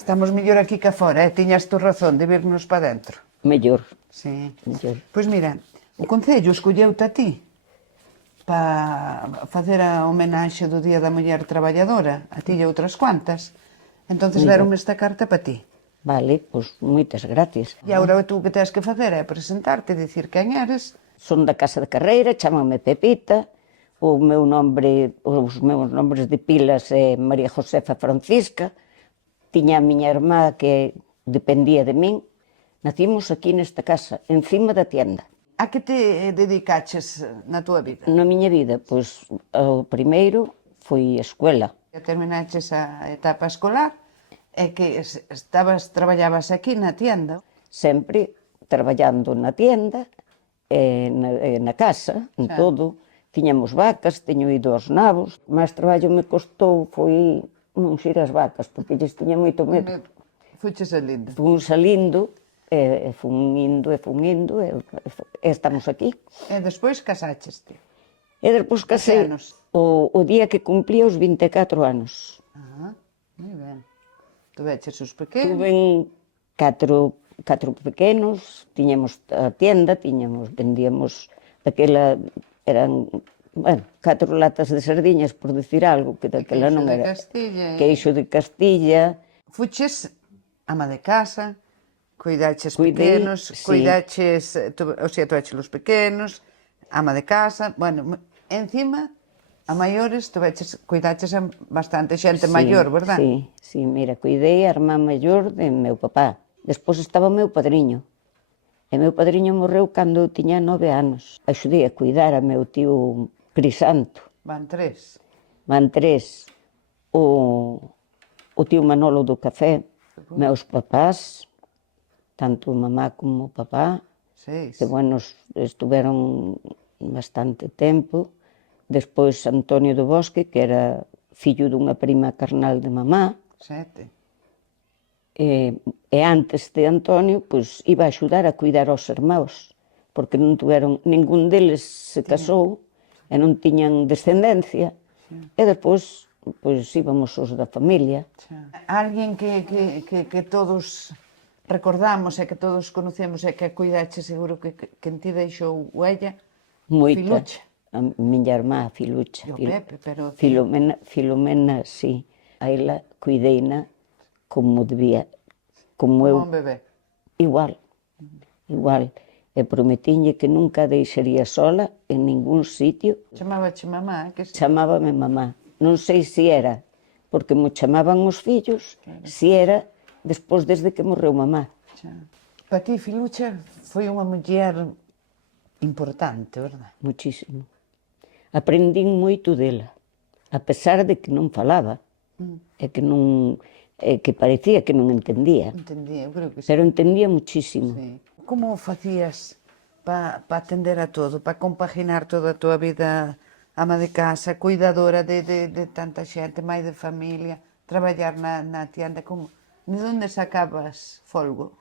Estamos mellor aquí que fora, tiñas tú razón de virnos para dentro. Mellor. Sí. Mellor. Pois mira, o Concello escolleute a ti para facer a homenaxe do Día da Muller Traballadora, a ti e outras cuantas. Entonces deronme esta carta para ti. Vale, pois moitas gracias. E agora tú que tens que facer é presentarte, dicir quen eres. Son da Casa de Carreira, chámame Pepita, os meus nombres de pilas é María Josefa Francisca, tiña a miña irmá que dependía de min, nacimos aquí nesta casa, encima da tienda. A que te dedicaches na túa vida? Na miña vida, pois, o primeiro foi a escuela. Terminaches a etapa escolar e que traballabas aquí na tienda. Sempre traballando na tienda, na casa, en todo. Tiñamos vacas, teño ido aos nabos. O máis traballo me costou foi unxir as vacas, porque lles tiña moito medo. Fuches salindo. Fun salindo, fun indo, e estamos aquí. E despois casácheste. E despois casei o día que cumplía os 24 anos. Moi ben. Tuveches os pequenos? Tuven catro pequenos, tiñamos a tienda, vendíamos aquela, eran, bueno, 4 latas de sardiñas, por decir algo, que daquela non era. Queixo de Castilla. Fuches ama de casa, cuidaches pequenos, cuidaches, o sea, tuveches os pequenos, ama de casa, bueno, encima, a maiores, cuidaches a bastante xente maior, verdad? Sí, mira, cuidei a irmá maior de meu papá. Despois estaba o meu padriño. E meu padriño morreu cando eu tiña 9 anos. Axudei a cuidar a meu tío Crisanto. Van 3. Van 3. O tío Manolo do café. Meus papás, tanto mamá como papá, que, bueno, estuveron bastante tempo. Despois Antonio do Bosque, que era fillo dunha prima carnal de mamá. 7. E antes de Antonio, pois, iba a axudar a cuidar aos irmãos, porque non tuveron, ningún deles se casou e non tiñan descendencia, e despois, pois, íbamos os da familia. Alguén que todos recordamos e que todos conocemos e que cuidache, seguro que en ti deixou huella? Moita. Filucha. A miña irmá, Filucha. E o Pepe, pero... Filomena, sí. A ela cuideina como debía. Como un bebé. Igual. e prometinlle que nunca a deixaría sola en ningún sitio. Chamábache mamá, que si? Chamábame mamá. Non sei se era porque mo chamaban os fillos, se era despois desde que morreu mamá. Para ti, Filucha, foi unha muller importante, verdad? Muchísimo. Aprendín moito dela, a pesar de que non falaba, e que non que parecía que non entendía. Entendía, eu creo que sí. Pero entendía muchísimo. Sí. Como facías para atender a todo, para compaginar toda a tua vida, ama de casa, cuidadora de tanta xente, mãe de familia, traballar na tienda, como... De onde sacabas folgo?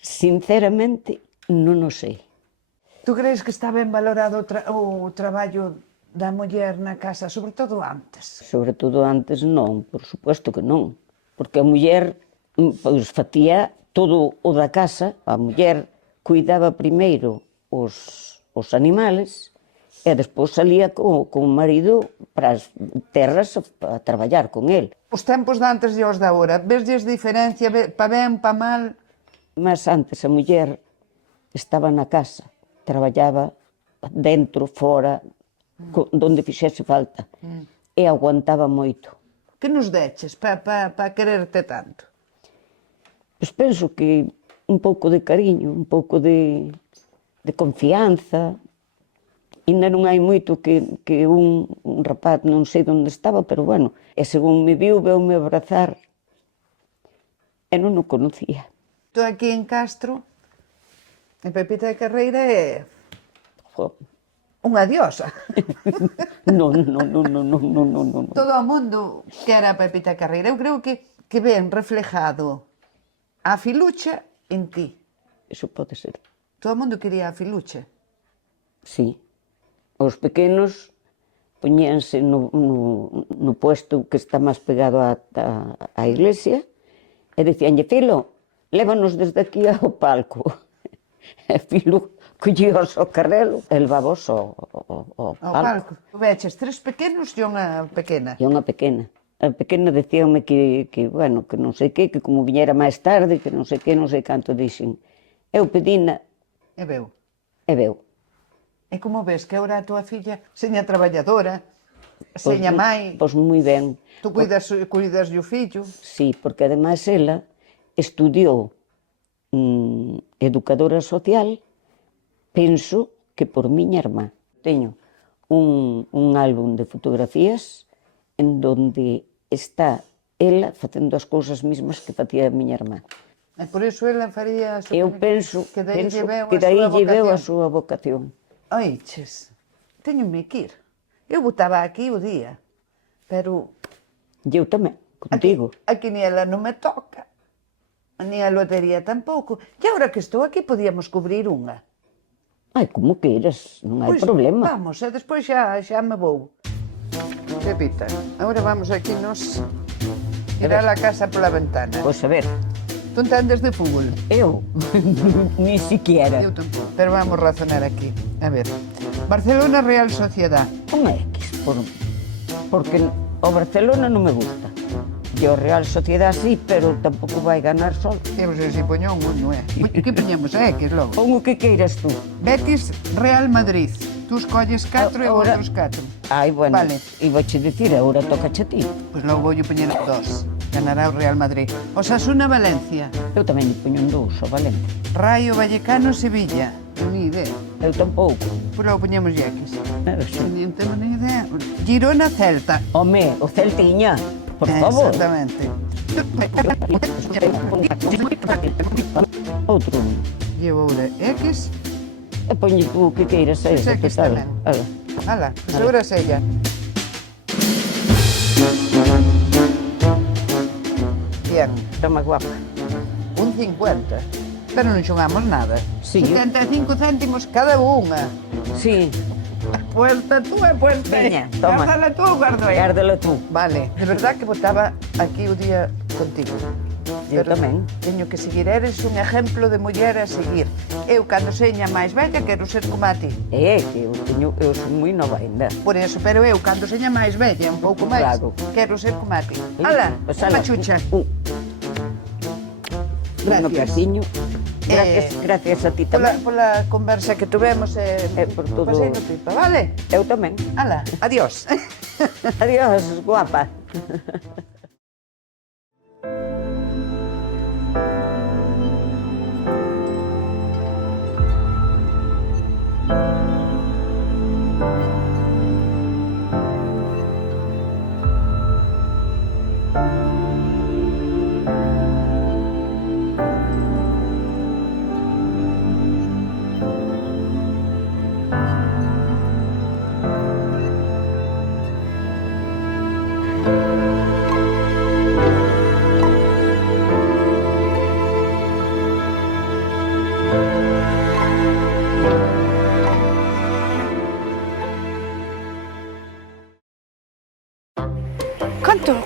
Sinceramente, non o sei. Tú crees que está ben valorado o traballo da muller na casa, sobre todo antes? Sobre todo antes non, por suposto que non. Porque a muller pois, facía todo o da casa, a muller cuidaba primeiro os animales e despois salía co marido para as terras a traballar con el. Os tempos de antes e os de agora, vesdes diferencia, pa ben, pa mal? Mas antes a muller estaba na casa, traballaba dentro, fora, donde fixese falta, e aguantaba moito. Que nos deches pa quererte tanto? Pois penso que un pouco de cariño, un pouco de confianza. Ainda non hai moito que un rapaz non sei onde estaba, pero bueno, e según me viu, veume abrazar, e non o conocía. Tú aquí en Castro, a Pepita de Carreira é unha diosa. Non. Todo o mundo quere a Pepita de Carreira. Eu creo que ven reflejado a Filucha en ti. Eso pode ser. Todo o mundo quería a Filucha. Sí. Os pequenos poñíanse no puesto que está máis pegado á iglesia e dicíanlle, Filo, lévanos desde aquí ao palco. E Filo collíos ao carrelo e levábos ao palco. Veches 3 pequenos e unha pequena. E unha pequena. A pequena decíame que non sei que como viñera máis tarde, que non sei que, non sei canto dixen. Eu pedina. E veu. E como ves que agora a tua filla seña traballadora, seña mai? Pois moi ben. Tú cuidas do fillo? Sí, porque ademais ela estudiou educadora social, penso que por miña irmá. Teño un álbum de fotografías en donde está ela facendo as cousas mesmas que facía a miña irmá. E por iso ela faría... Eu penso que dai lle veu a súa vocación. Oiches, teñome que ir. Eu botaba aquí o día, pero... E eu tamén, contigo. A quiniela non me toca, ni a lotería tampouco. E agora que estou aquí podíamos cubrir unha. Ai, como queiras, non hai problema. Vamos, e despois xa me vou. Pepita, agora vamos aquí nos... Tirar a casa pola ventana. Pois a ver. Tú entendes de fútbol? Eu? Ni siquiera. Eu tampouco. Pero vamos razonar aquí. A ver. Barcelona Real Sociedad. Un X, porque o Barcelona non me gusta. E o Real Sociedad sí, pero tampouco vai ganar solo. Temos que se poña un uno, Que poñemos a X logo? Pon o que queiras tú. Betis Real Madrid. Tú escolles 4 e outros 4. Ai, bueno. Vale. E vouche dicir, agora toca a ti. Pois logo voulle poñer 2. Ganará o Real Madrid. Osasuna Valencia. Eu tamén lle poño un 2 ao Valencia. Rayo Vallecano Sevilla. Ni idea. Eu tampouco. Pois logo poñemos X. Non temos ni idea. Girona Celta. Home, o Celtiña. Por favor. Exactamente. Outro. E agora X. E poñe tú o que queiras a esa. X tamén. Ala, pois agora sella. Bien. Está máis guapa. Un 50. Pero non xogamos nada. Sí. 75 céntimos cada unha. Sí. Puerta tú e puerta. Veña, toma. Gárdala tú ou gardo aí? Gárdala tú. Vale. De verdad que botaba aquí o día contigo. Eu tamén. Teño que seguir. Eres un exemplo de muller a seguir. Eu, cando seña máis bella, quero ser como a ti. É que eu son moi nova ainda. Por eso, pero eu, cando seña máis bella, un pouco máis, quero ser como a ti. Ala, Pues unha chucha. Un casiño. Gracias a ti tamén. Pola conversa que tuvemos por todo. pasei no pipa, vale? Eu tamén. Ala, adiós. Adiós, guapa.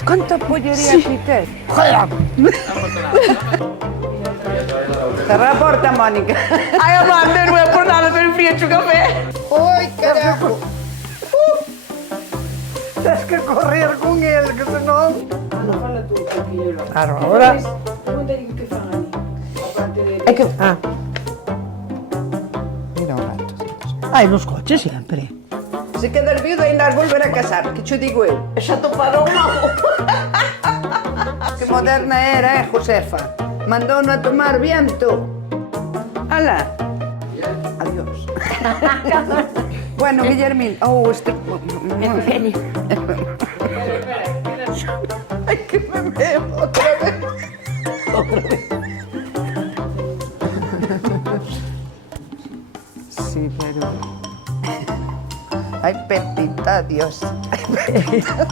Canto pollería aquí tes? Cerra a porta, Mónica. Ai, Amanda, non é por nada, pero frío o café. Oi, carajo. Tens que correr con el, que senón... Claro, ahora... É que... Ah. Mira o gato. Ai, nos coches sempre. Se quedas viuda e nas volver a casar, que cho digo eu. Xa toparon algo. Que moderna era, Josefa? Mandouno a tomar viento. Ala. Adiós. Bueno, Guillermín. Oh, este... Ay, que me veo otra vez. Sí, pero... Ay, Pepita, adiós. Ay, Pepita.